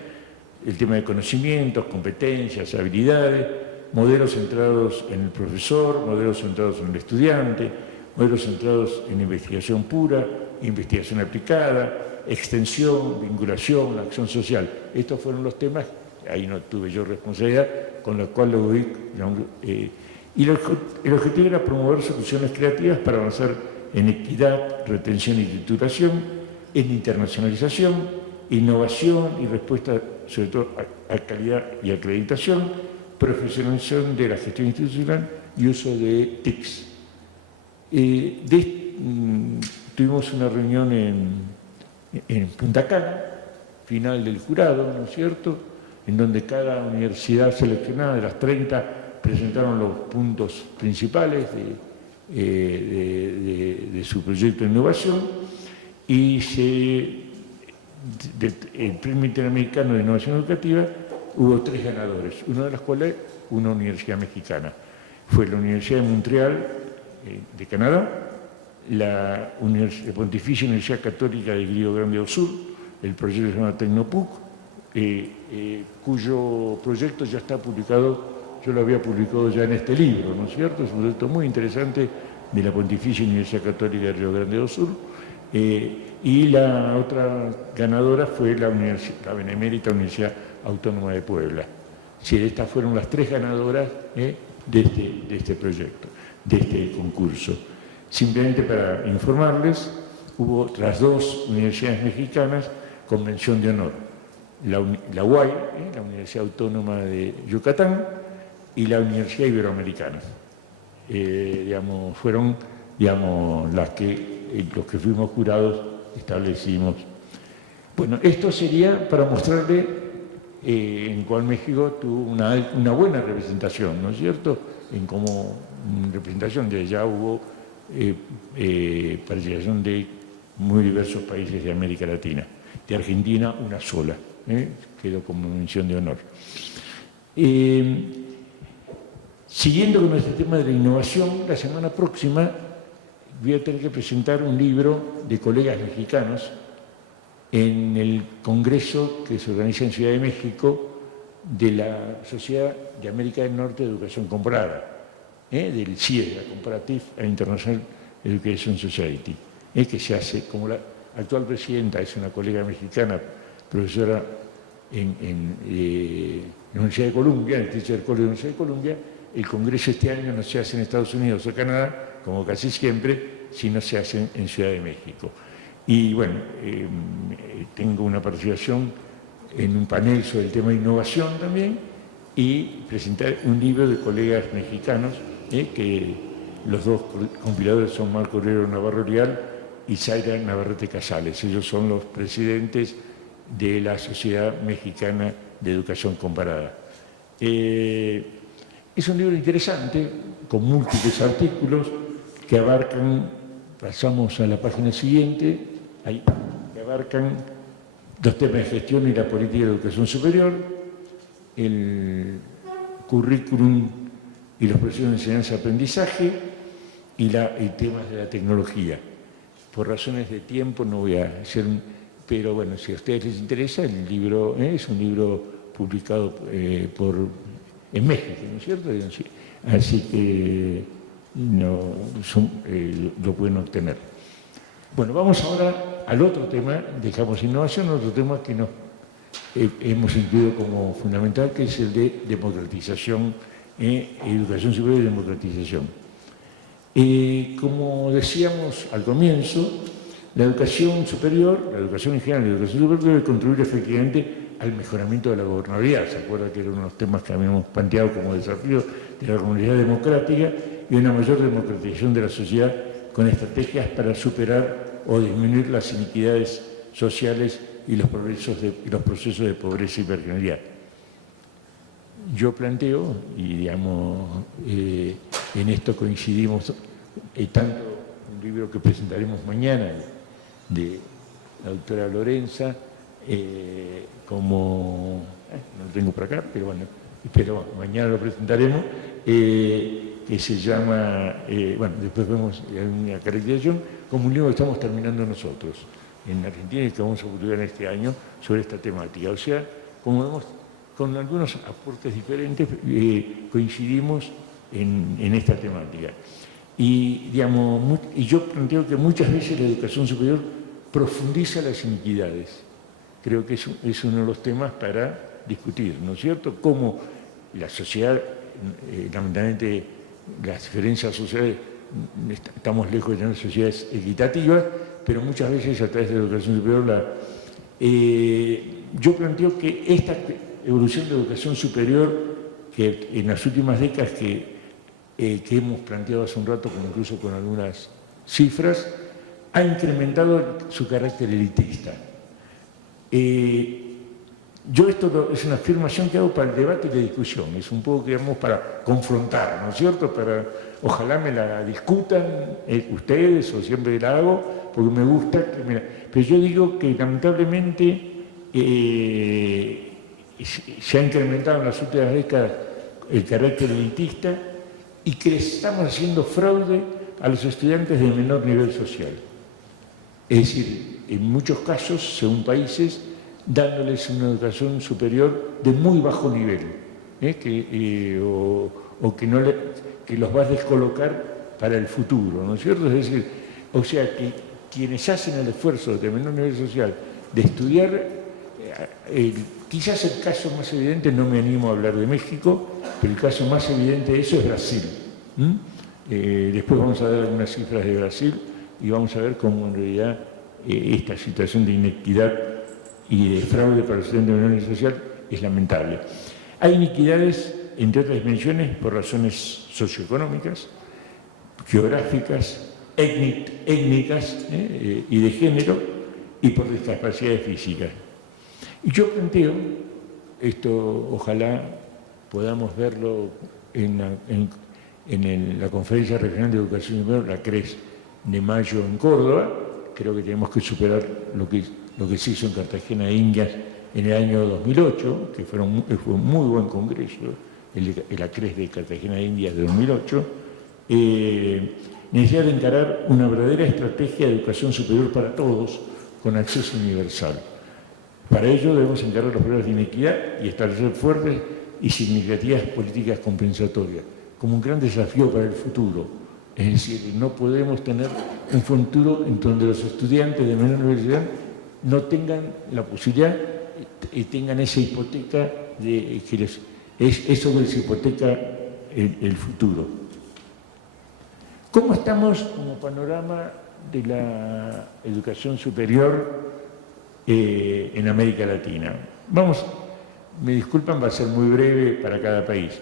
el tema de conocimientos, competencias, habilidades, modelos centrados en el profesor, modelos centrados en el estudiante, modelos centrados en investigación pura, investigación aplicada, extensión, vinculación, acción social. Estos fueron los temas, ahí no tuve yo responsabilidad, con los cuales lo vi. Y el objetivo era promover soluciones creativas para avanzar en equidad, retención y titulación, en internacionalización, innovación y respuesta, sobre todo, a calidad y acreditación, profesionalización de la gestión institucional y uso de TICs. Tuvimos una reunión en Punta Cana, final del jurado, ¿no es cierto?, en donde cada universidad seleccionada de las 30 presentaron los puntos principales de su proyecto de innovación y el Premio Interamericano de Innovación Educativa hubo 3 ganadores, una de las cuales una universidad mexicana. Fue la Universidad de Montreal de Canadá, la Pontificia Universidad Católica de Río Grande do Sur, el proyecto se llama Tecnopuc, cuyo proyecto ya está publicado, yo lo había publicado ya en este libro, ¿no es cierto? Es un proyecto muy interesante de la Pontificia Universidad Católica de Río Grande do Sur, y la otra ganadora fue la Benemérita Universidad Autónoma de Puebla. Sí, estas fueron las 3 ganadoras de este proyecto, de este concurso. Simplemente para informarles, hubo otras 2 universidades mexicanas con mención de honor. La UAI, la Universidad Autónoma de Yucatán, y la Universidad Iberoamericana. Fueron los que fuimos jurados establecimos. Bueno, esto sería para mostrarle en cual México tuvo una buena representación, ¿no es cierto? En como representación de allá hubo participación de muy diversos países de América Latina. De Argentina, una sola, quedó como mención de honor. Siguiendo con este tema de la innovación, la semana próxima voy a tener que presentar un libro de colegas mexicanos en el congreso que se organiza en Ciudad de México de la Sociedad de América del Norte de Educación Comparada, del CIE, la Comparative and International Education Society, que se hace, como la actual presidenta es una colega mexicana, profesora en la Universidad de Columbia, en el Teacher College de la Universidad de Columbia. El congreso este año no se hace en Estados Unidos o Canadá, como casi siempre, sino se hace en Ciudad de México. Y bueno, tengo una participación en un panel sobre el tema de innovación también, y presentar un libro de colegas mexicanos, que los dos compiladores son Marco Herrero Navarro Leal y Zaira Navarrete Casales. Ellos son los presidentes de la Sociedad Mexicana de Educación Comparada. Es un libro interesante, con múltiples artículos que abarcan, pasamos a la página siguiente, ahí, que abarcan los temas de gestión y la política de educación superior, el currículum y los procesos de enseñanza-aprendizaje y temas de la tecnología. Por razones de tiempo no voy a hacer pero bueno, si a ustedes les interesa, el libro es un libro publicado en México, ¿no es cierto? Así que lo pueden obtener. Bueno, vamos ahora al otro tema, dejamos innovación, otro tema que hemos incluido como fundamental, que es el de democratización, educación superior y democratización. Como decíamos al comienzo, la educación superior, la educación en general y la educación superior debe contribuir efectivamente al mejoramiento de la gobernabilidad. ¿Se acuerda que era uno de los temas que habíamos planteado como desafío de la comunidad democrática y una mayor democratización de la sociedad con estrategias para superar o disminuir las inequidades sociales y los procesos de pobreza y marginalidad? Yo planteo, y digamos, en esto coincidimos, tanto un libro que presentaremos mañana de la doctora Lorenza, como, no lo tengo por acá, pero bueno, mañana lo presentaremos, que se llama, bueno, después vemos una caracterización, como un libro que estamos terminando nosotros en Argentina y que vamos a publicar este año sobre esta temática. O sea, como vemos, con algunos aportes diferentes, coincidimos en esta temática. Y, digamos, y yo planteo que muchas veces la educación superior profundiza las iniquidades. Creo que es uno de los temas para discutir, ¿no es cierto? Cómo la sociedad, lamentablemente, las diferencias sociales, estamos lejos de tener sociedades equitativas, pero muchas veces a través de la educación superior, yo planteo que esta evolución de educación superior, que en las últimas décadas que hemos planteado hace un rato, incluso con algunas cifras, ha incrementado su carácter elitista. Esto es una afirmación que hago para el debate y la discusión, es un poco, digamos, para confrontar, ¿no es cierto? Ojalá me la discutan ustedes, o siempre la hago, porque me gusta. Pero yo digo que lamentablemente se ha incrementado en las últimas décadas el carácter elitista y que estamos haciendo fraude a los estudiantes de menor nivel social. Es decir, en muchos casos, según países, dándoles una educación superior de muy bajo nivel, que los va a descolocar para el futuro, ¿no es cierto? Es decir, o sea, que quienes hacen el esfuerzo de menor nivel social de estudiar, quizás el caso más evidente, no me animo a hablar de México, pero el caso más evidente de eso es Brasil. Después vamos a dar algunas cifras de Brasil y vamos a ver cómo en realidad esta situación de inequidad y de fraude para el estudiante de menor nivel social es lamentable. Hay inequidades, entre otras dimensiones, por razones socioeconómicas, geográficas, étnicas y de género, y por discapacidades físicas. Y yo planteo esto ojalá podamos verlo en la Conferencia Regional de Educación Superior, la CRES, de mayo en Córdoba. Creo que tenemos que superar lo que se hizo en Cartagena de Indias en el año 2008, que fue un muy buen congreso, la CRES de Cartagena de Indias de 2008. Necesidad de encarar una verdadera estrategia de educación superior para todos, con acceso universal. Para ello debemos encarar los problemas de inequidad y establecer fuertes y significativas políticas compensatorias, como un gran desafío para el futuro. Es decir, no podemos tener un futuro en donde los estudiantes de menor universidad no tengan la posibilidad y tengan esa hipoteca, eso que les hipoteca el futuro. ¿Cómo estamos como panorama de la educación superior en América Latina? Me disculpan, va a ser muy breve para cada país.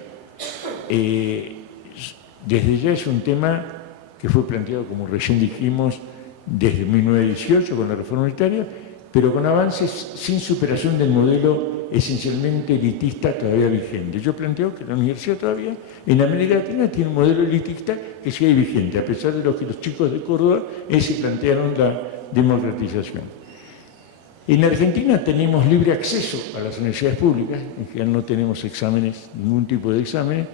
Desde ya es un tema que fue planteado, como recién dijimos, desde 1918 con la reforma unitaria, pero con avances sin superación del modelo esencialmente elitista todavía vigente. Yo planteo que la universidad todavía en América Latina tiene un modelo elitista que sigue vigente, a pesar de lo que los chicos de Córdoba se plantearon la democratización. En Argentina tenemos libre acceso a las universidades públicas, en general no tenemos exámenes, ningún tipo de exámenes,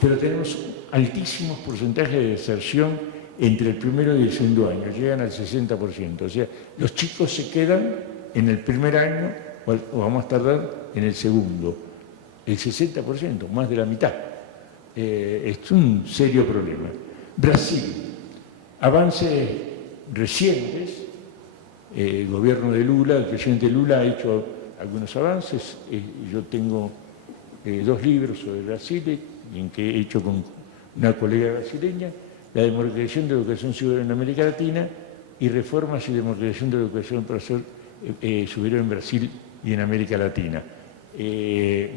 pero tenemos altísimos porcentajes de deserción entre el primero y el segundo año, llegan al 60%. O sea, los chicos se quedan en el primer año o vamos a tardar en el segundo. El 60%, más de la mitad. Es un serio problema. Brasil, avances recientes. El gobierno de Lula, el presidente Lula ha hecho algunos avances. Yo tengo 2 libros sobre Brasil, en que he hecho con una colega brasileña, la democratización de la educación superior en América Latina y reformas y democratización de la educación superior en Brasil y en América Latina.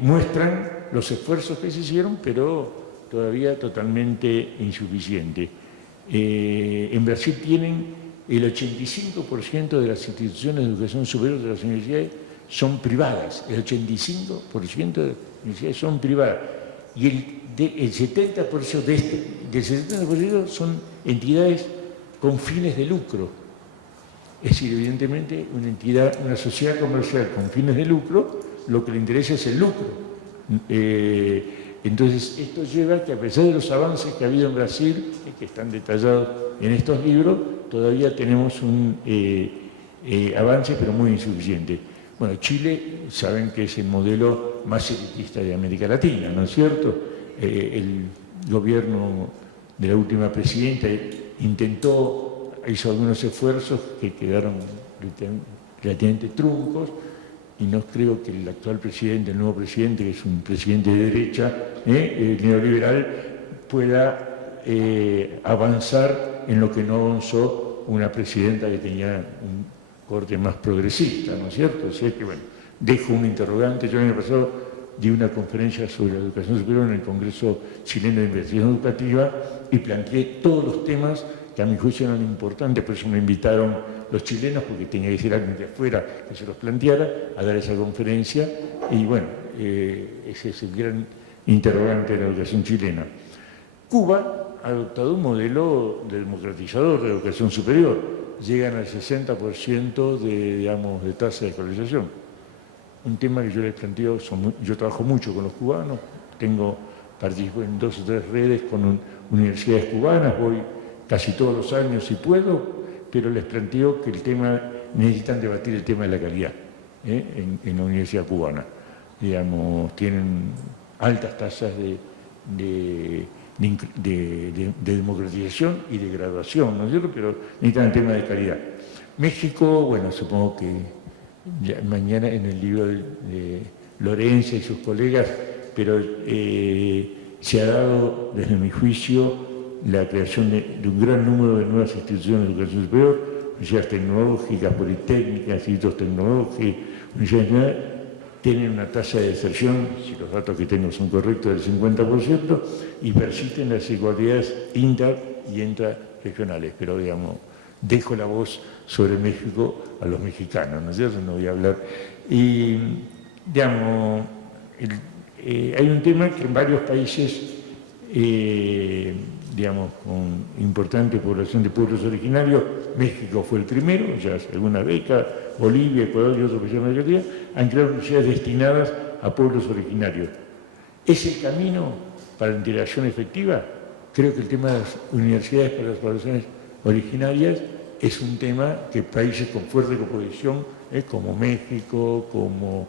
Muestran los esfuerzos que se hicieron, pero todavía totalmente insuficientes. En Brasil tienen el 85% de las instituciones de educación superior de las universidades son privadas, el 85% de las universidades son privadas. Y el 70% del 70% son entidades con fines de lucro. Es decir, evidentemente, una sociedad comercial con fines de lucro, lo que le interesa es el lucro. Entonces, esto lleva a que, a pesar de los avances que ha habido en Brasil, que están detallados en estos libros, todavía tenemos un avance, pero muy insuficiente. Bueno, Chile, saben que es el modelo más elitista de América Latina, ¿no es cierto? El gobierno de la última presidenta hizo algunos esfuerzos que quedaron relativamente truncos, y no creo que el actual presidente, el nuevo presidente, que es un presidente de derecha, neoliberal, pueda avanzar en lo que no avanzó una presidenta que tenía un corte más progresista, ¿no es cierto? O sea que, bueno, dejo un interrogante. Yo el año pasado di una conferencia sobre la educación superior en el Congreso Chileno de Investigación Educativa y planteé todos los temas que a mi juicio eran importantes, por eso me invitaron los chilenos, porque tenía que ser alguien de afuera que se los planteara, a dar esa conferencia, y bueno, ese es el gran interrogante de la educación chilena. Cuba ha adoptado un modelo democratizador de la educación superior, llegan al 60% de tasa de escolarización. Un tema que yo les planteo, yo trabajo mucho con los cubanos, participo en 2 o 3 redes con universidades cubanas, voy casi todos los años si puedo, pero les planteo que necesitan debatir el tema de la calidad en la universidad cubana. Digamos, tienen altas tasas de democratización y de graduación, ¿no es cierto? Pero necesitan el tema de calidad. México, bueno, supongo que ya mañana en el libro de Lorenza y sus colegas, pero se ha dado, desde mi juicio, la creación de un gran número de nuevas instituciones de educación superior, universidades tecnológicas, politécnicas, institutos tecnológicos, universidades tienen una tasa de deserción, si los datos que tengo son correctos, del 50%, y persisten las desigualdades inter y intrarregionales. Pero, digamos, dejo la voz sobre México a los mexicanos, ¿no es cierto? No voy a hablar. Y digamos, hay un tema que en varios países, digamos, con importante población de pueblos originarios, México fue el primero, ya hace algunas décadas, Bolivia, Ecuador y otros países de la mayoría, han creado universidades destinadas a pueblos originarios. ¿Es el camino para la integración efectiva? Creo que el tema de las universidades para las poblaciones originarias es un tema que países con fuerte composición, como México, como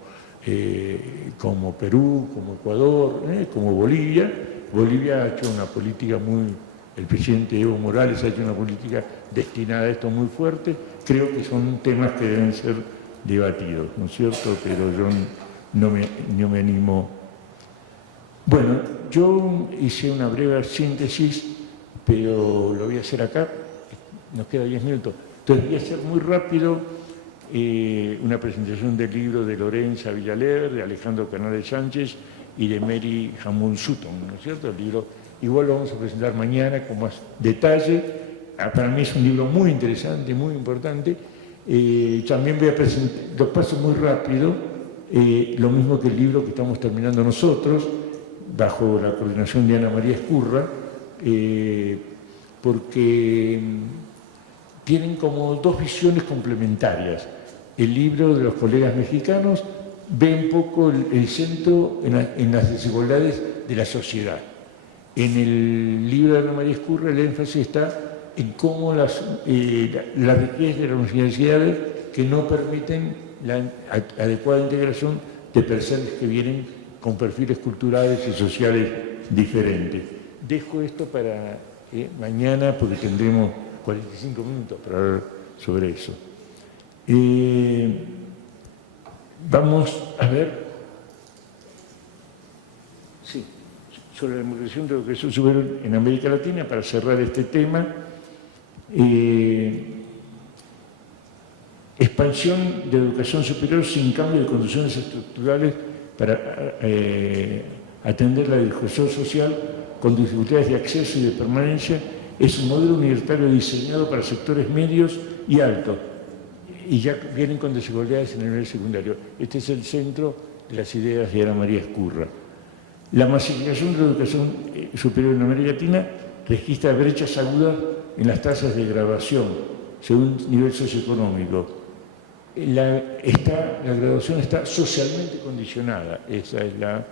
Perú, como Ecuador, como Bolivia. Bolivia ha hecho una política el presidente Evo Morales ha hecho una política destinada a esto muy fuerte. Creo que son temas que deben ser debatidos, ¿no es cierto? Pero yo no me animo. Bueno, yo hice una breve síntesis, pero lo voy a hacer acá. Nos queda 10 minutos. Entonces voy a hacer muy rápido una presentación del libro de Lorenza Villaler, de Alejandro Canales Sánchez y de Mary Hammond Sutton, ¿no es cierto? El libro igual lo vamos a presentar mañana con más detalle. Para mí es un libro muy interesante, muy importante. También voy a presentar, lo paso muy rápido, lo mismo que el libro que estamos terminando nosotros, bajo la coordinación de Ana María Escurra, porque tienen como dos visiones complementarias. El libro de los colegas mexicanos ve un poco el centro en las desigualdades de la sociedad. En el libro de Ana María Escurra el énfasis está en cómo las riquezas de las universidades que no permiten la adecuada integración de personas que vienen con perfiles culturales y sociales diferentes. Dejo esto para mañana porque tendremos 45 minutos para hablar sobre eso. Vamos a ver. Sí, sobre la democratización de la educación superior en América Latina, para cerrar este tema. Expansión de educación superior sin cambio de condiciones estructurales para atender la discusión social con dificultades de acceso y de permanencia, es un modelo universitario diseñado para sectores medios y altos, y ya vienen con desigualdades en el nivel secundario. Este es el centro de las ideas de Ana María Escurra. La masificación de la educación superior en América Latina registra brechas agudas en las tasas de graduación, según nivel socioeconómico. La graduación está socialmente condicionada, esa es la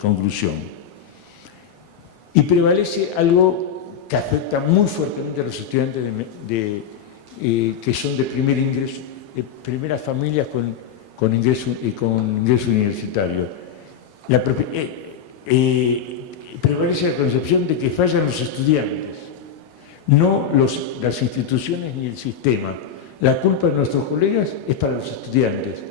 conclusión. Y prevalece algo que afecta muy fuertemente a los estudiantes que son de primer ingreso, de primeras familias con ingreso universitario. Prevalece la concepción de que fallan los estudiantes, no las instituciones ni el sistema. La culpa de nuestros colegas es para los estudiantes.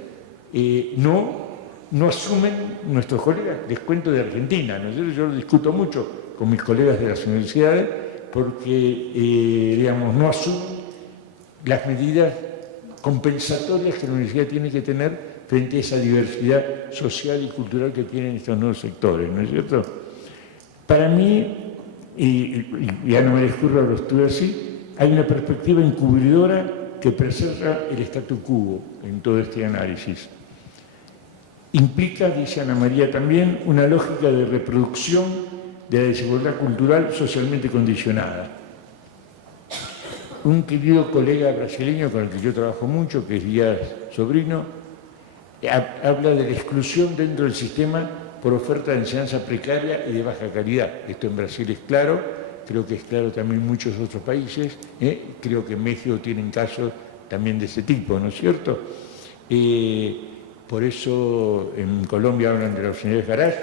No asumen nuestros colegas, les cuento de Argentina, ¿no? Yo lo discuto mucho con mis colegas de las universidades porque, digamos, no asumen las medidas compensatorias que la universidad tiene que tener frente a esa diversidad social y cultural que tienen estos nuevos sectores, ¿no es cierto? Para mí, y Ana María Escurra lo estudia así, hay una perspectiva encubridora que preserva el statu quo en todo este análisis. Implica, dice Ana María también, una lógica de reproducción de la desigualdad cultural socialmente condicionada. Un querido colega brasileño con el que yo trabajo mucho, que es Díaz Sobrino, habla de la exclusión dentro del sistema por oferta de enseñanza precaria y de baja calidad. Esto en Brasil es claro, creo que es claro también en muchos otros países, creo que en México tienen casos también de ese tipo, ¿no es cierto? Por eso en Colombia hablan de la Universidad de Garage,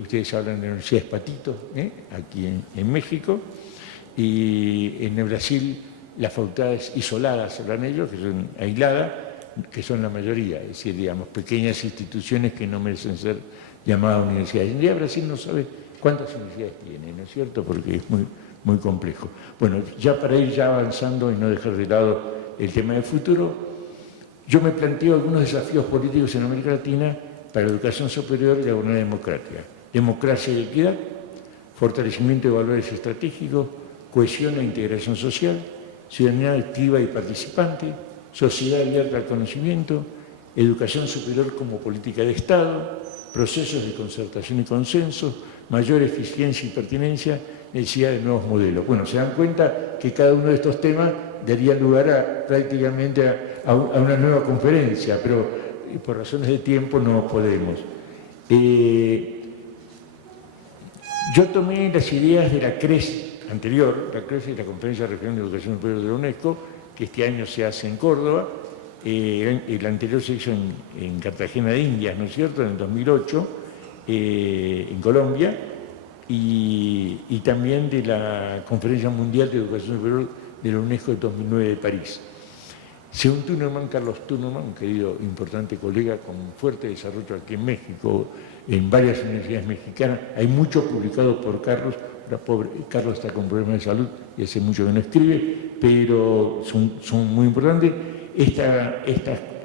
ustedes hablan de la Universidad Patito, aquí en México, y en Brasil las facultades isoladas, hablan ellos, que son aisladas, que son la mayoría, es decir, digamos, pequeñas instituciones que no merecen ser llamadas universidades. En realidad Brasil no sabe cuántas universidades tiene, ¿no es cierto? Porque es muy, muy complejo. Bueno, ya para ir ya avanzando y no dejar de lado el tema del futuro, yo me planteo algunos desafíos políticos en América Latina para la educación superior y la gobernanza democrática. Democracia y equidad, fortalecimiento de valores estratégicos, cohesión e integración social, ciudadanía activa y participante, sociedad abierta al conocimiento, educación superior como política de Estado, procesos de concertación y consenso, mayor eficiencia y pertinencia, necesidad de nuevos modelos. Bueno, se dan cuenta que cada uno de estos temas daría lugar prácticamente a una nueva conferencia, pero por razones de tiempo no podemos. Yo tomé las ideas de la CRES anterior, la CRES es la Conferencia Regional de Educación Superior de la UNESCO, que este año se hace en Córdoba, el anterior se hizo en Cartagena de Indias, ¿no es cierto?, en el 2008, en Colombia, y también de la Conferencia Mundial de Educación Superior de la UNESCO de 2009 de París. Según Carlos Tuneman, un querido importante colega con fuerte desarrollo aquí en México, en varias universidades mexicanas, hay mucho publicado por Carlos. Carlos está con problemas de salud y hace mucho que no escribe, pero son muy importantes. Estos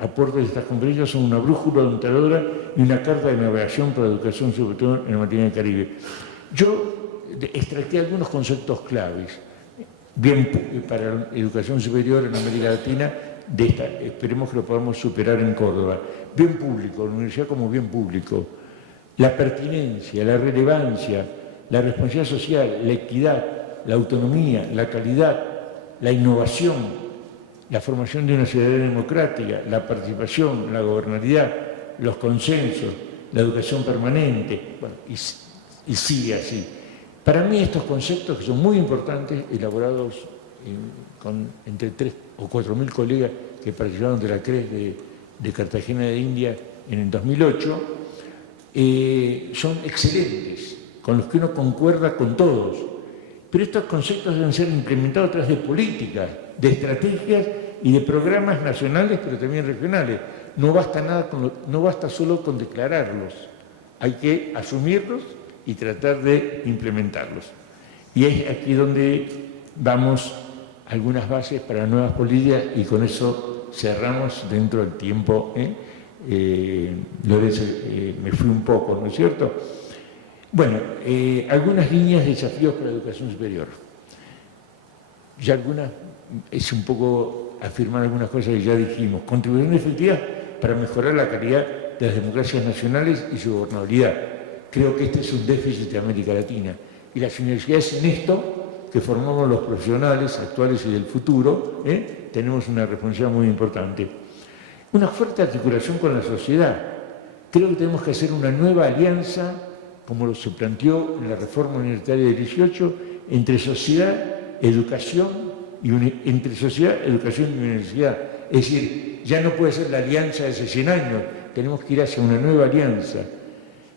aportes de estas conferencias son una brújula orientadora y una carta de navegación para la educación, sobre todo en la materia del Caribe. Yo extraje algunos conceptos claves, bien para la educación superior en América Latina, esperemos que lo podamos superar en Córdoba. Bien público, la universidad como bien público, la pertinencia, la relevancia, la responsabilidad social, la equidad, la autonomía, la calidad, la innovación, la formación de una ciudadanía democrática, la participación, la gobernabilidad, los consensos, la educación permanente, bueno, y sigue así. Para mí estos conceptos, que son muy importantes, elaborados con entre 3.000 o 4.000 colegas que participaron de la CRES de Cartagena de Indias en el 2008, son excelentes, con los que uno concuerda con todos. Pero estos conceptos deben ser implementados a través de políticas, de estrategias y de programas nacionales, pero también regionales. No basta solo con declararlos, hay que asumirlos y tratar de implementarlos. Y es aquí donde vamos algunas bases para nuevas políticas, y con eso cerramos dentro del tiempo. Lorenzo, me fui un poco, ¿no es cierto? Bueno, algunas líneas de desafíos para la educación superior. Ya algunas, es un poco afirmar algunas cosas que ya dijimos. Contribución efectiva para mejorar la calidad de las democracias nacionales y su gobernabilidad. Creo que este es un déficit de América Latina. Y las universidades en esto, que formamos los profesionales actuales y del futuro, tenemos una responsabilidad muy importante. Una fuerte articulación con la sociedad. Creo que tenemos que hacer una nueva alianza, como se planteó en la reforma universitaria del 18, entre sociedad, educación y universidad. Es decir, ya no puede ser la alianza de hace 100 años, tenemos que ir hacia una nueva alianza.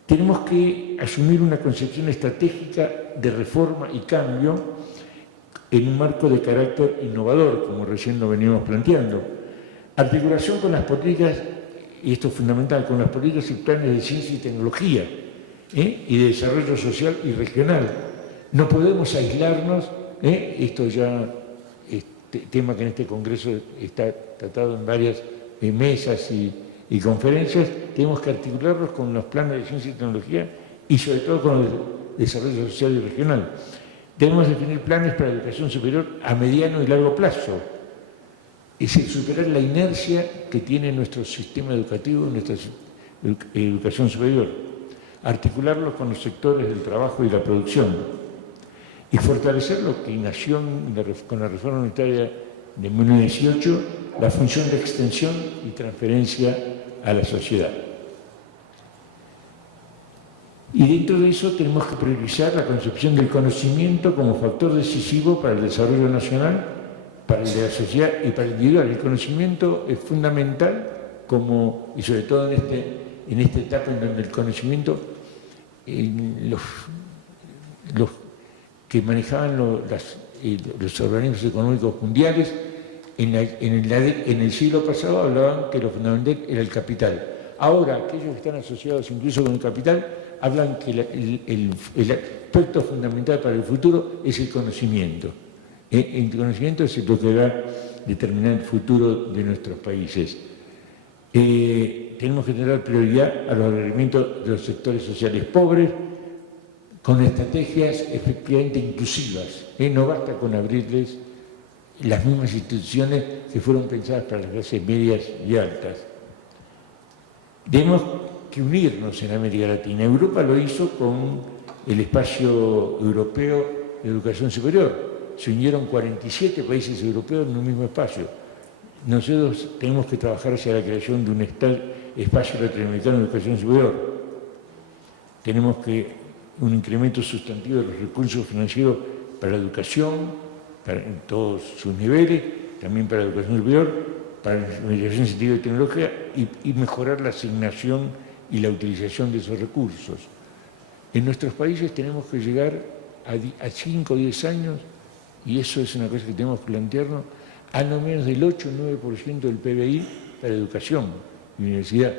Tenemos que asumir una concepción estratégica de reforma y cambio en un marco de carácter innovador, como recién lo veníamos planteando. Articulación con las políticas, y esto es fundamental, con las políticas y planes de ciencia y tecnología, y de desarrollo social y regional. No podemos aislarnos, esto ya es tema que en este Congreso está tratado en varias mesas y conferencias. Tenemos que articularlos con los planes de ciencia y tecnología y sobre todo con el desarrollo social y regional. Debemos definir planes para la educación superior a mediano y largo plazo. Es decir, superar la inercia que tiene nuestro sistema educativo, nuestra educación superior. Articularlos con los sectores del trabajo y la producción. Y fortalecer lo que nació con la reforma unitaria de 1918, la función de extensión y transferencia a la sociedad. Y dentro de eso tenemos que priorizar la concepción del conocimiento como factor decisivo para el desarrollo nacional, para el de la sociedad y para el individual. El conocimiento es fundamental, y sobre todo en esta etapa en donde el conocimiento, los que manejaban los organismos económicos mundiales, en el siglo pasado hablaban que lo fundamental era el capital. Ahora, aquellos que están asociados incluso con el capital, hablan que el aspecto fundamental para el futuro es el conocimiento. El conocimiento es lo que va a determinar el futuro de nuestros países. Tenemos que dar prioridad a los requerimientos de los sectores sociales pobres, con estrategias efectivamente inclusivas. No basta con abrirles las mismas instituciones que fueron pensadas para las clases medias y altas. Tenemos que unirnos en América Latina. Europa lo hizo con el espacio europeo de educación superior. Se unieron 47 países europeos en un mismo espacio. Nosotros tenemos que trabajar hacia la creación de un espacio latinoamericano de educación superior. Tenemos que un incremento sustantivo de los recursos financieros para la educación, en todos sus niveles, también para la educación superior, para la investigación científica y tecnología, y mejorar la asignación y la utilización de esos recursos. En nuestros países tenemos que llegar a 5 o 10 años, y eso es una cosa que tenemos que plantearnos, a no menos del 8 o 9% del PBI para educación y universidad.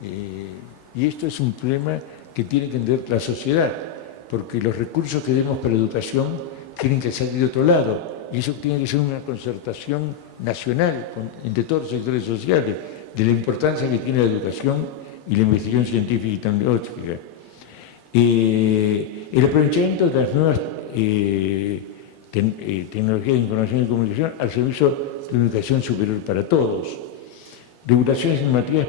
Y esto es un problema que tiene que entender la sociedad, porque los recursos que demos para educación tienen que salir de otro lado, y eso tiene que ser una concertación nacional entre todos los sectores sociales, de la importancia que tiene la educación y la investigación científica y tecnológica. El aprovechamiento de las nuevas tecnologías de información y comunicación al servicio de una educación superior para todos. Regulaciones normativas,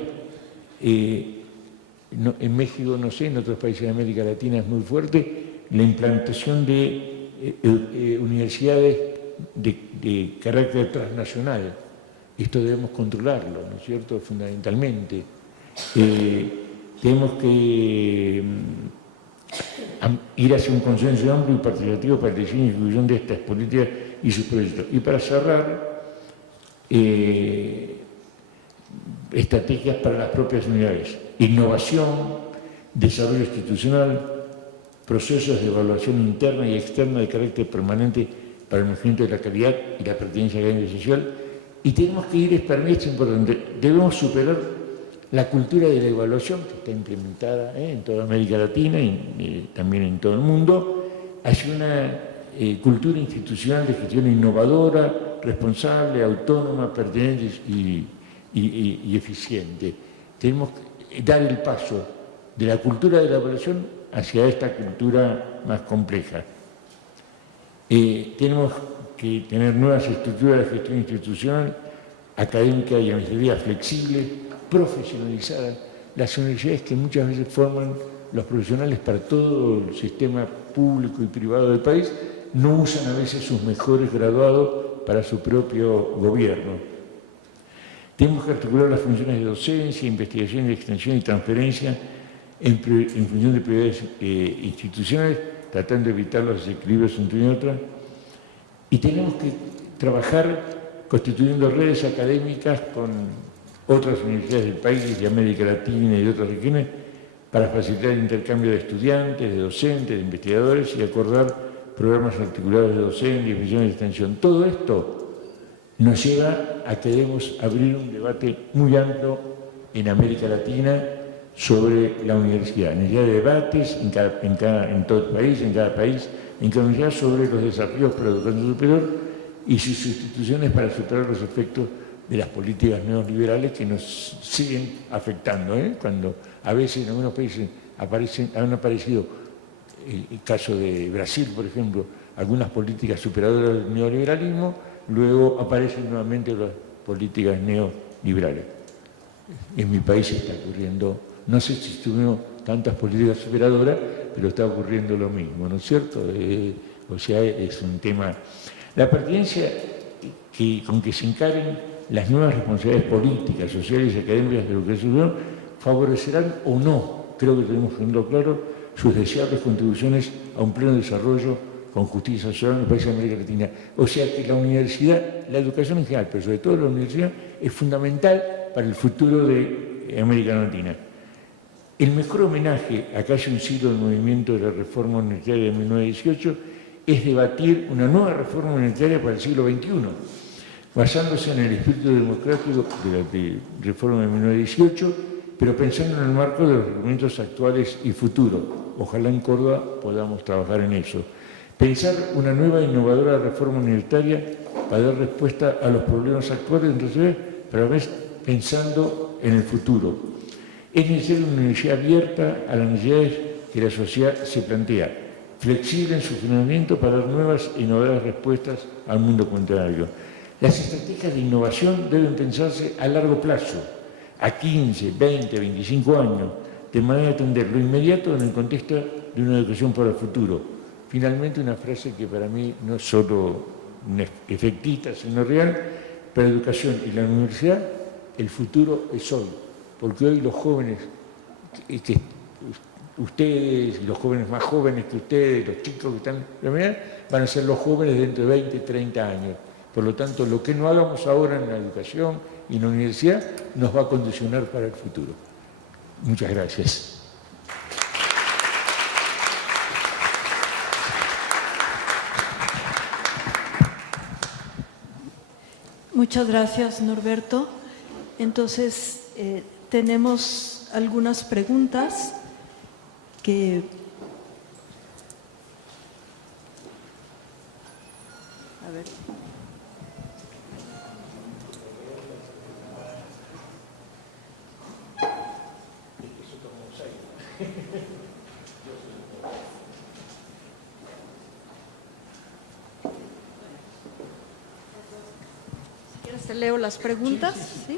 en México, no sé, en otros países de América Latina es muy fuerte, la implantación de universidades de carácter transnacional. Esto debemos controlarlo, ¿no es cierto?, fundamentalmente. Tenemos que ir hacia un consenso amplio y participativo para la diseño y ejecución de estas políticas y sus proyectos. Y para cerrar, estrategias para las propias unidades. Innovación, desarrollo institucional, procesos de evaluación interna y externa de carácter permanente para el mejoramiento de la calidad y la pertinencia académica y social. Y tenemos que ir, para mí esto es importante, debemos superar la cultura de la evaluación que está implementada en toda América Latina y también en todo el mundo, hacia una cultura institucional de gestión innovadora, responsable, autónoma, pertinente y eficiente. Tenemos que dar el paso de la cultura de la evaluación hacia esta cultura más compleja. Tenemos que tener nuevas estructuras de gestión institucional, académica y administrativa flexibles, profesionalizadas. Las universidades que muchas veces forman los profesionales para todo el sistema público y privado del país, no usan a veces sus mejores graduados para su propio gobierno. Tenemos que articular las funciones de docencia, investigación, extensión y transferencia en función de prioridades institucionales, tratando de evitar los desequilibrios entre una y otra. Y tenemos que trabajar constituyendo redes académicas con otras universidades del país, de América Latina y de otras regiones, para facilitar el intercambio de estudiantes, de docentes, de investigadores y acordar programas articulados de docencia, investigación y extensión. Todo esto nos lleva a que debemos abrir un debate muy amplio en América Latina sobre la universidad. Necesidad de debates en todo el país, en cada país, en cada universidad, sobre los desafíos para la educación superior y sus instituciones para superar los efectos de las políticas neoliberales que nos siguen afectando. Cuando a veces en algunos países han aparecido, el caso de Brasil, por ejemplo, algunas políticas superadoras del neoliberalismo, luego aparecen nuevamente las políticas neoliberales. En mi país está ocurriendo, no sé si tuvimos tantas políticas superadoras, pero está ocurriendo lo mismo, ¿no es cierto? O sea, es un tema. La pertinencia con que se encaren las nuevas responsabilidades políticas, sociales y académicas de la educación superior favorecerán o no, creo que tenemos que tenerlo claro, sus deseables contribuciones a un pleno desarrollo con justicia social en los países de América Latina. O sea que la universidad, la educación en general, pero sobre todo la universidad, es fundamental para el futuro de América Latina. El mejor homenaje a casi un siglo del movimiento de la reforma universitaria de 1918 es debatir una nueva reforma universitaria para el siglo XXI, basándose en el espíritu democrático de la reforma de 1918, pero pensando en el marco de los requerimientos actuales y futuros. Ojalá en Córdoba podamos trabajar en eso. Pensar una nueva e innovadora reforma universitaria para dar respuesta a los problemas actuales, entonces, pero a veces pensando en el futuro. Es necesaria una universidad abierta a las necesidades que la sociedad se plantea, flexible en su funcionamiento para dar nuevas e innovadoras respuestas al mundo contemporáneo. Las estrategias de innovación deben pensarse a largo plazo, a 15, 20, 25 años, de manera de atender lo inmediato en el contexto de una educación para el futuro. Finalmente, una frase que para mí no es solo efectista, sino real: para la educación y la universidad, el futuro es hoy, porque hoy los jóvenes, ustedes, y los jóvenes más jóvenes que ustedes, los chicos que están en la universidad, van a ser los jóvenes dentro de 20, 30 años. Por lo tanto, lo que no hagamos ahora en la educación y en la universidad nos va a condicionar para el futuro. Muchas gracias. Muchas gracias, Norberto. Entonces, tenemos algunas preguntas que... A ver. ¿Te leo las preguntas? ¿Sí?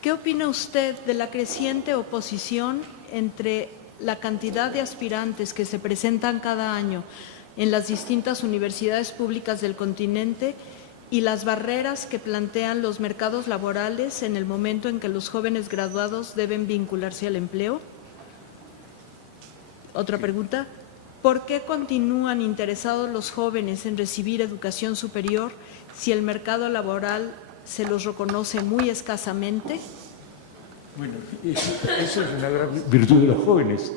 ¿Qué opina usted de la creciente oposición entre la cantidad de aspirantes que se presentan cada año en las distintas universidades públicas del continente y las barreras que plantean los mercados laborales en el momento en que los jóvenes graduados deben vincularse al empleo? Otra pregunta: ¿por qué continúan interesados los jóvenes en recibir educación superior si el mercado laboral se los reconoce muy escasamente? Bueno, eso es una gran virtud de los jóvenes,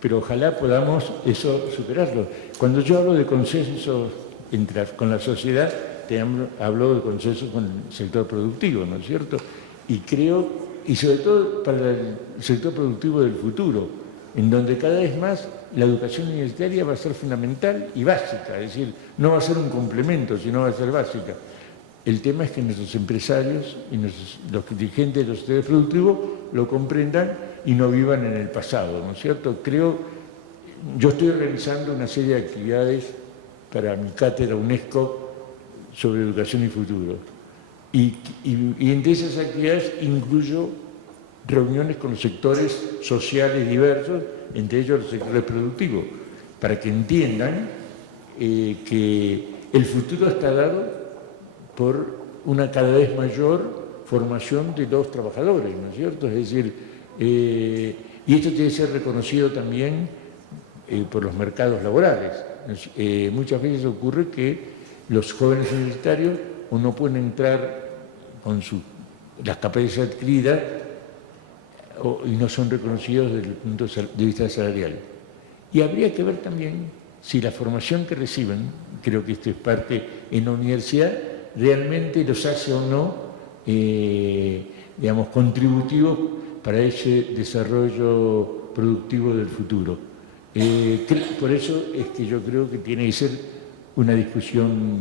pero ojalá podamos eso superarlo. Cuando yo hablo de consenso con la sociedad, hablo de consenso con el sector productivo, ¿no es cierto? Y creo, y sobre todo para el sector productivo del futuro, en donde cada vez más la educación universitaria va a ser fundamental y básica, es decir, no va a ser un complemento, sino va a ser básica. El tema es que nuestros empresarios y los dirigentes de los sectores productivos lo comprendan y no vivan en el pasado, ¿no es cierto? Yo estoy organizando una serie de actividades para mi cátedra UNESCO sobre educación y futuro. Y entre esas actividades incluyo reuniones con los sectores sociales diversos, entre ellos los sectores productivos, para que entiendan que el futuro está dado por una cada vez mayor formación de los trabajadores, ¿no es cierto? Es decir, y esto tiene que ser reconocido también por los mercados laborales. Muchas veces ocurre que los jóvenes universitarios o no pueden entrar con las capacidades adquiridas y no son reconocidos desde el punto de vista salarial. Y habría que ver también si la formación que reciben, creo que esto es parte en la universidad, realmente los hace o no, digamos, contributivos para ese desarrollo productivo del futuro. Por eso es que yo creo que tiene que ser una discusión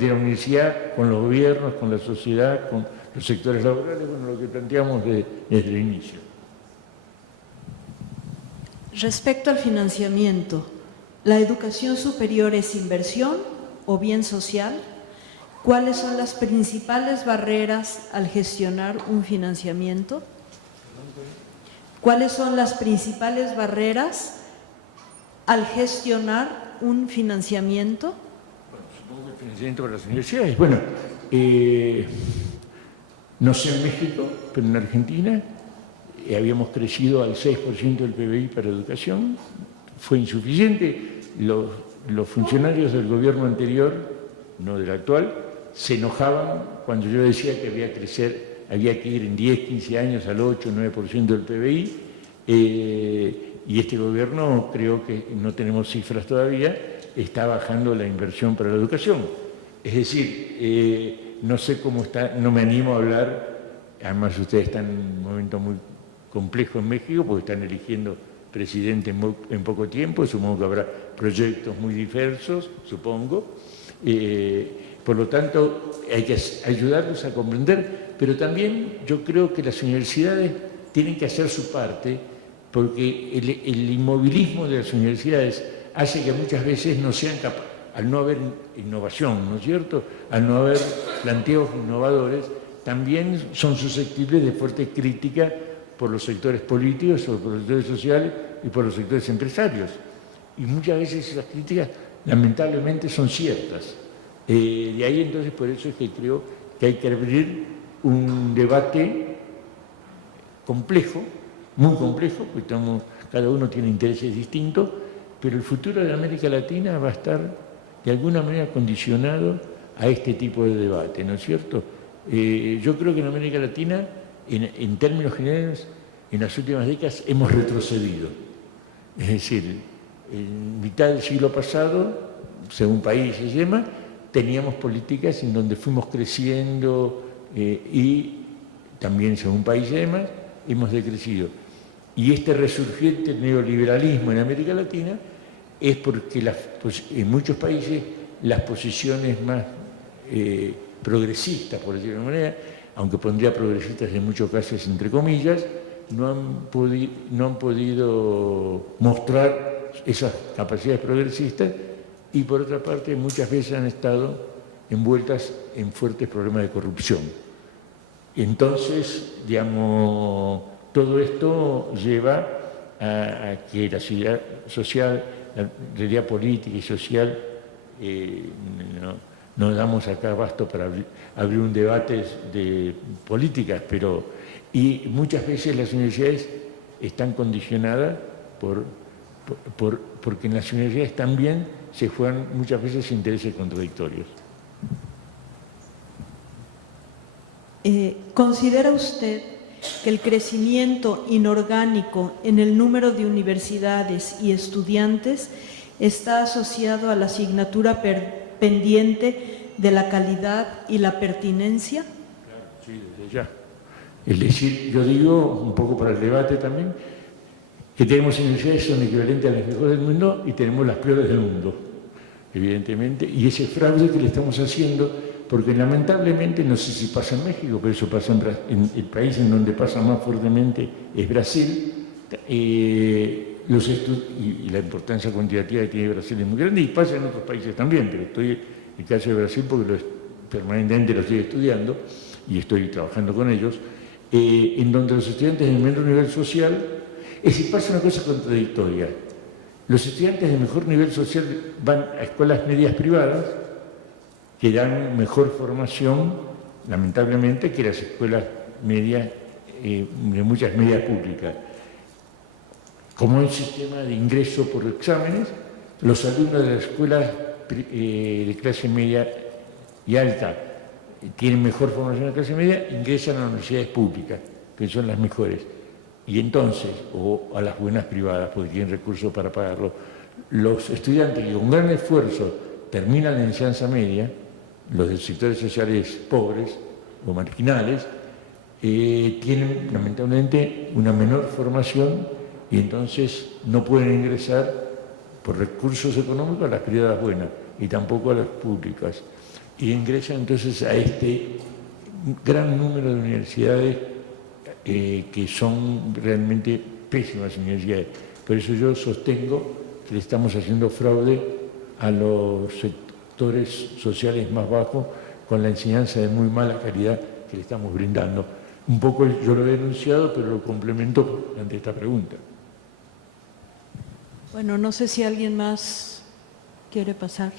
de la universidad, con los gobiernos, con la sociedad, con los sectores laborales, bueno, lo que planteamos desde el inicio. Respecto al financiamiento, ¿la educación superior es inversión o bien social? ¿Cuáles son las principales barreras al gestionar un financiamiento? ¿Cuáles son las principales barreras al gestionar un financiamiento? Bueno, supongo que el financiamiento para las universidades. Bueno, no sé en México, pero en Argentina habíamos crecido al 6% del PBI para educación. Fue insuficiente. Los funcionarios del gobierno anterior, no del actual, se enojaban cuando yo decía que había que ir en 10, 15 años al 8, 9% del PBI, y este gobierno, creo que no tenemos cifras todavía, está bajando la inversión para la educación. Es decir, no sé cómo está, no me animo a hablar, además ustedes están en un momento muy complejo en México porque están eligiendo presidente en poco tiempo, supongo que habrá proyectos muy diversos, supongo. Por lo tanto, hay que ayudarlos a comprender, pero también yo creo que las universidades tienen que hacer su parte, porque el inmovilismo de las universidades hace que muchas veces no sean capaces, al no haber innovación, ¿no es cierto?, al no haber planteos innovadores, también son susceptibles de fuerte crítica por los sectores políticos, o por los sectores sociales y por los sectores empresarios. Y muchas veces esas críticas lamentablemente son ciertas. De ahí entonces por eso es que creo que hay que abrir un debate complejo, muy complejo, porque cada uno tiene intereses distintos, pero el futuro de América Latina va a estar de alguna manera condicionado a este tipo de debate, ¿no es cierto? Yo creo que en América Latina, en términos generales, en las últimas décadas hemos retrocedido. Es decir, en mitad del siglo pasado, según países y demás, teníamos políticas en donde fuimos creciendo y también según países y demás, hemos decrecido. Y este resurgente neoliberalismo en América Latina es porque en muchos países las posiciones más progresistas, por decirlo de alguna manera, aunque pondría progresistas en muchos casos entre comillas, no han podido mostrar esas capacidades progresistas y por otra parte muchas veces han estado envueltas en fuertes problemas de corrupción. Entonces, digamos, todo esto lleva a que la realidad social, la realidad política y social, no damos acá abasto para abrir un debate de políticas, y muchas veces las universidades están condicionadas porque en las universidades también se juegan muchas veces intereses contradictorios. ¿Considera usted que el crecimiento inorgánico en el número de universidades y estudiantes está asociado a la asignatura pendiente de la calidad y la pertinencia? Claro, sí, desde ya. Es decir, yo digo, un poco para el debate también, que tenemos universidades que son equivalentes a las mejores del mundo y tenemos las peores del mundo, evidentemente, y ese fraude que le estamos haciendo, porque lamentablemente, no sé si pasa en México, pero eso pasa en el país en donde pasa más fuertemente es Brasil, y la importancia cuantitativa que tiene Brasil es muy grande, y pasa en otros países también, pero estoy en el caso de Brasil porque permanentemente lo estoy estudiando y estoy trabajando con ellos, en donde los estudiantes de menor nivel social, es decir, pasa una cosa contradictoria. Los estudiantes de mejor nivel social van a escuelas medias privadas que dan mejor formación, lamentablemente, que las escuelas medias, de muchas medias públicas. Como hay un sistema de ingreso por exámenes, los alumnos de las escuelas de clase media y alta tienen mejor formación de clase media, ingresan a las universidades públicas, que son las mejores. Y entonces, o a las buenas privadas, porque tienen recursos para pagarlo, los estudiantes que con gran esfuerzo terminan la enseñanza media, los de sectores sociales pobres o marginales, tienen lamentablemente una menor formación y entonces no pueden ingresar por recursos económicos a las privadas buenas y tampoco a las públicas. Y ingresan entonces a este gran número de universidades que son realmente pésimas universidades. Por eso yo sostengo que le estamos haciendo fraude a los sectores sociales más bajos con la enseñanza de muy mala calidad que le estamos brindando. Un poco yo lo he denunciado, pero lo complemento ante esta pregunta. Bueno, no sé si alguien más quiere pasar,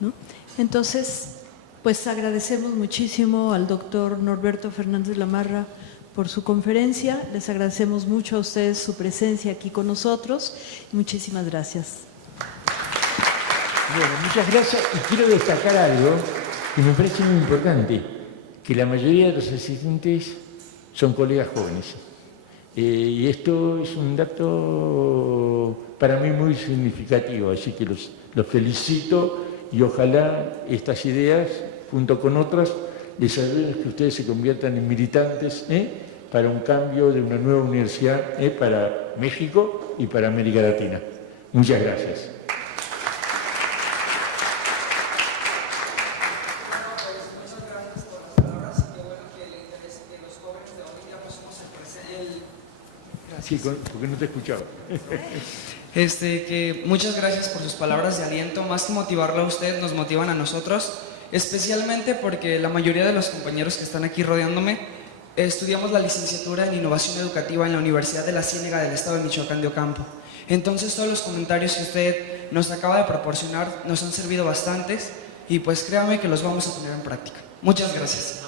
¿no? Entonces, pues agradecemos muchísimo al doctor Norberto Fernández Lamarra por su conferencia. Les agradecemos mucho a ustedes su presencia aquí con nosotros. Muchísimas gracias. Bueno, muchas gracias. Y quiero destacar algo que me parece muy importante, que la mayoría de los asistentes son colegas jóvenes. Y esto es un dato para mí muy significativo, así que los felicito y ojalá estas ideas, junto con otras, les ayuden a que ustedes se conviertan en militantes para un cambio de una nueva universidad para México y para América Latina. Muchas gracias. Sí, porque no te escuchaba. Que muchas gracias por sus palabras de aliento. Más que motivarlo a usted, nos motivan a nosotros. especialmente porque la mayoría de los compañeros que están aquí rodeándome estudiamos la licenciatura en Innovación Educativa en la Universidad de la Ciénega del Estado de Michoacán de Ocampo. Entonces todos los comentarios que usted nos acaba de proporcionar nos han servido bastantes y pues créame que los vamos a poner en práctica. Muchas gracias.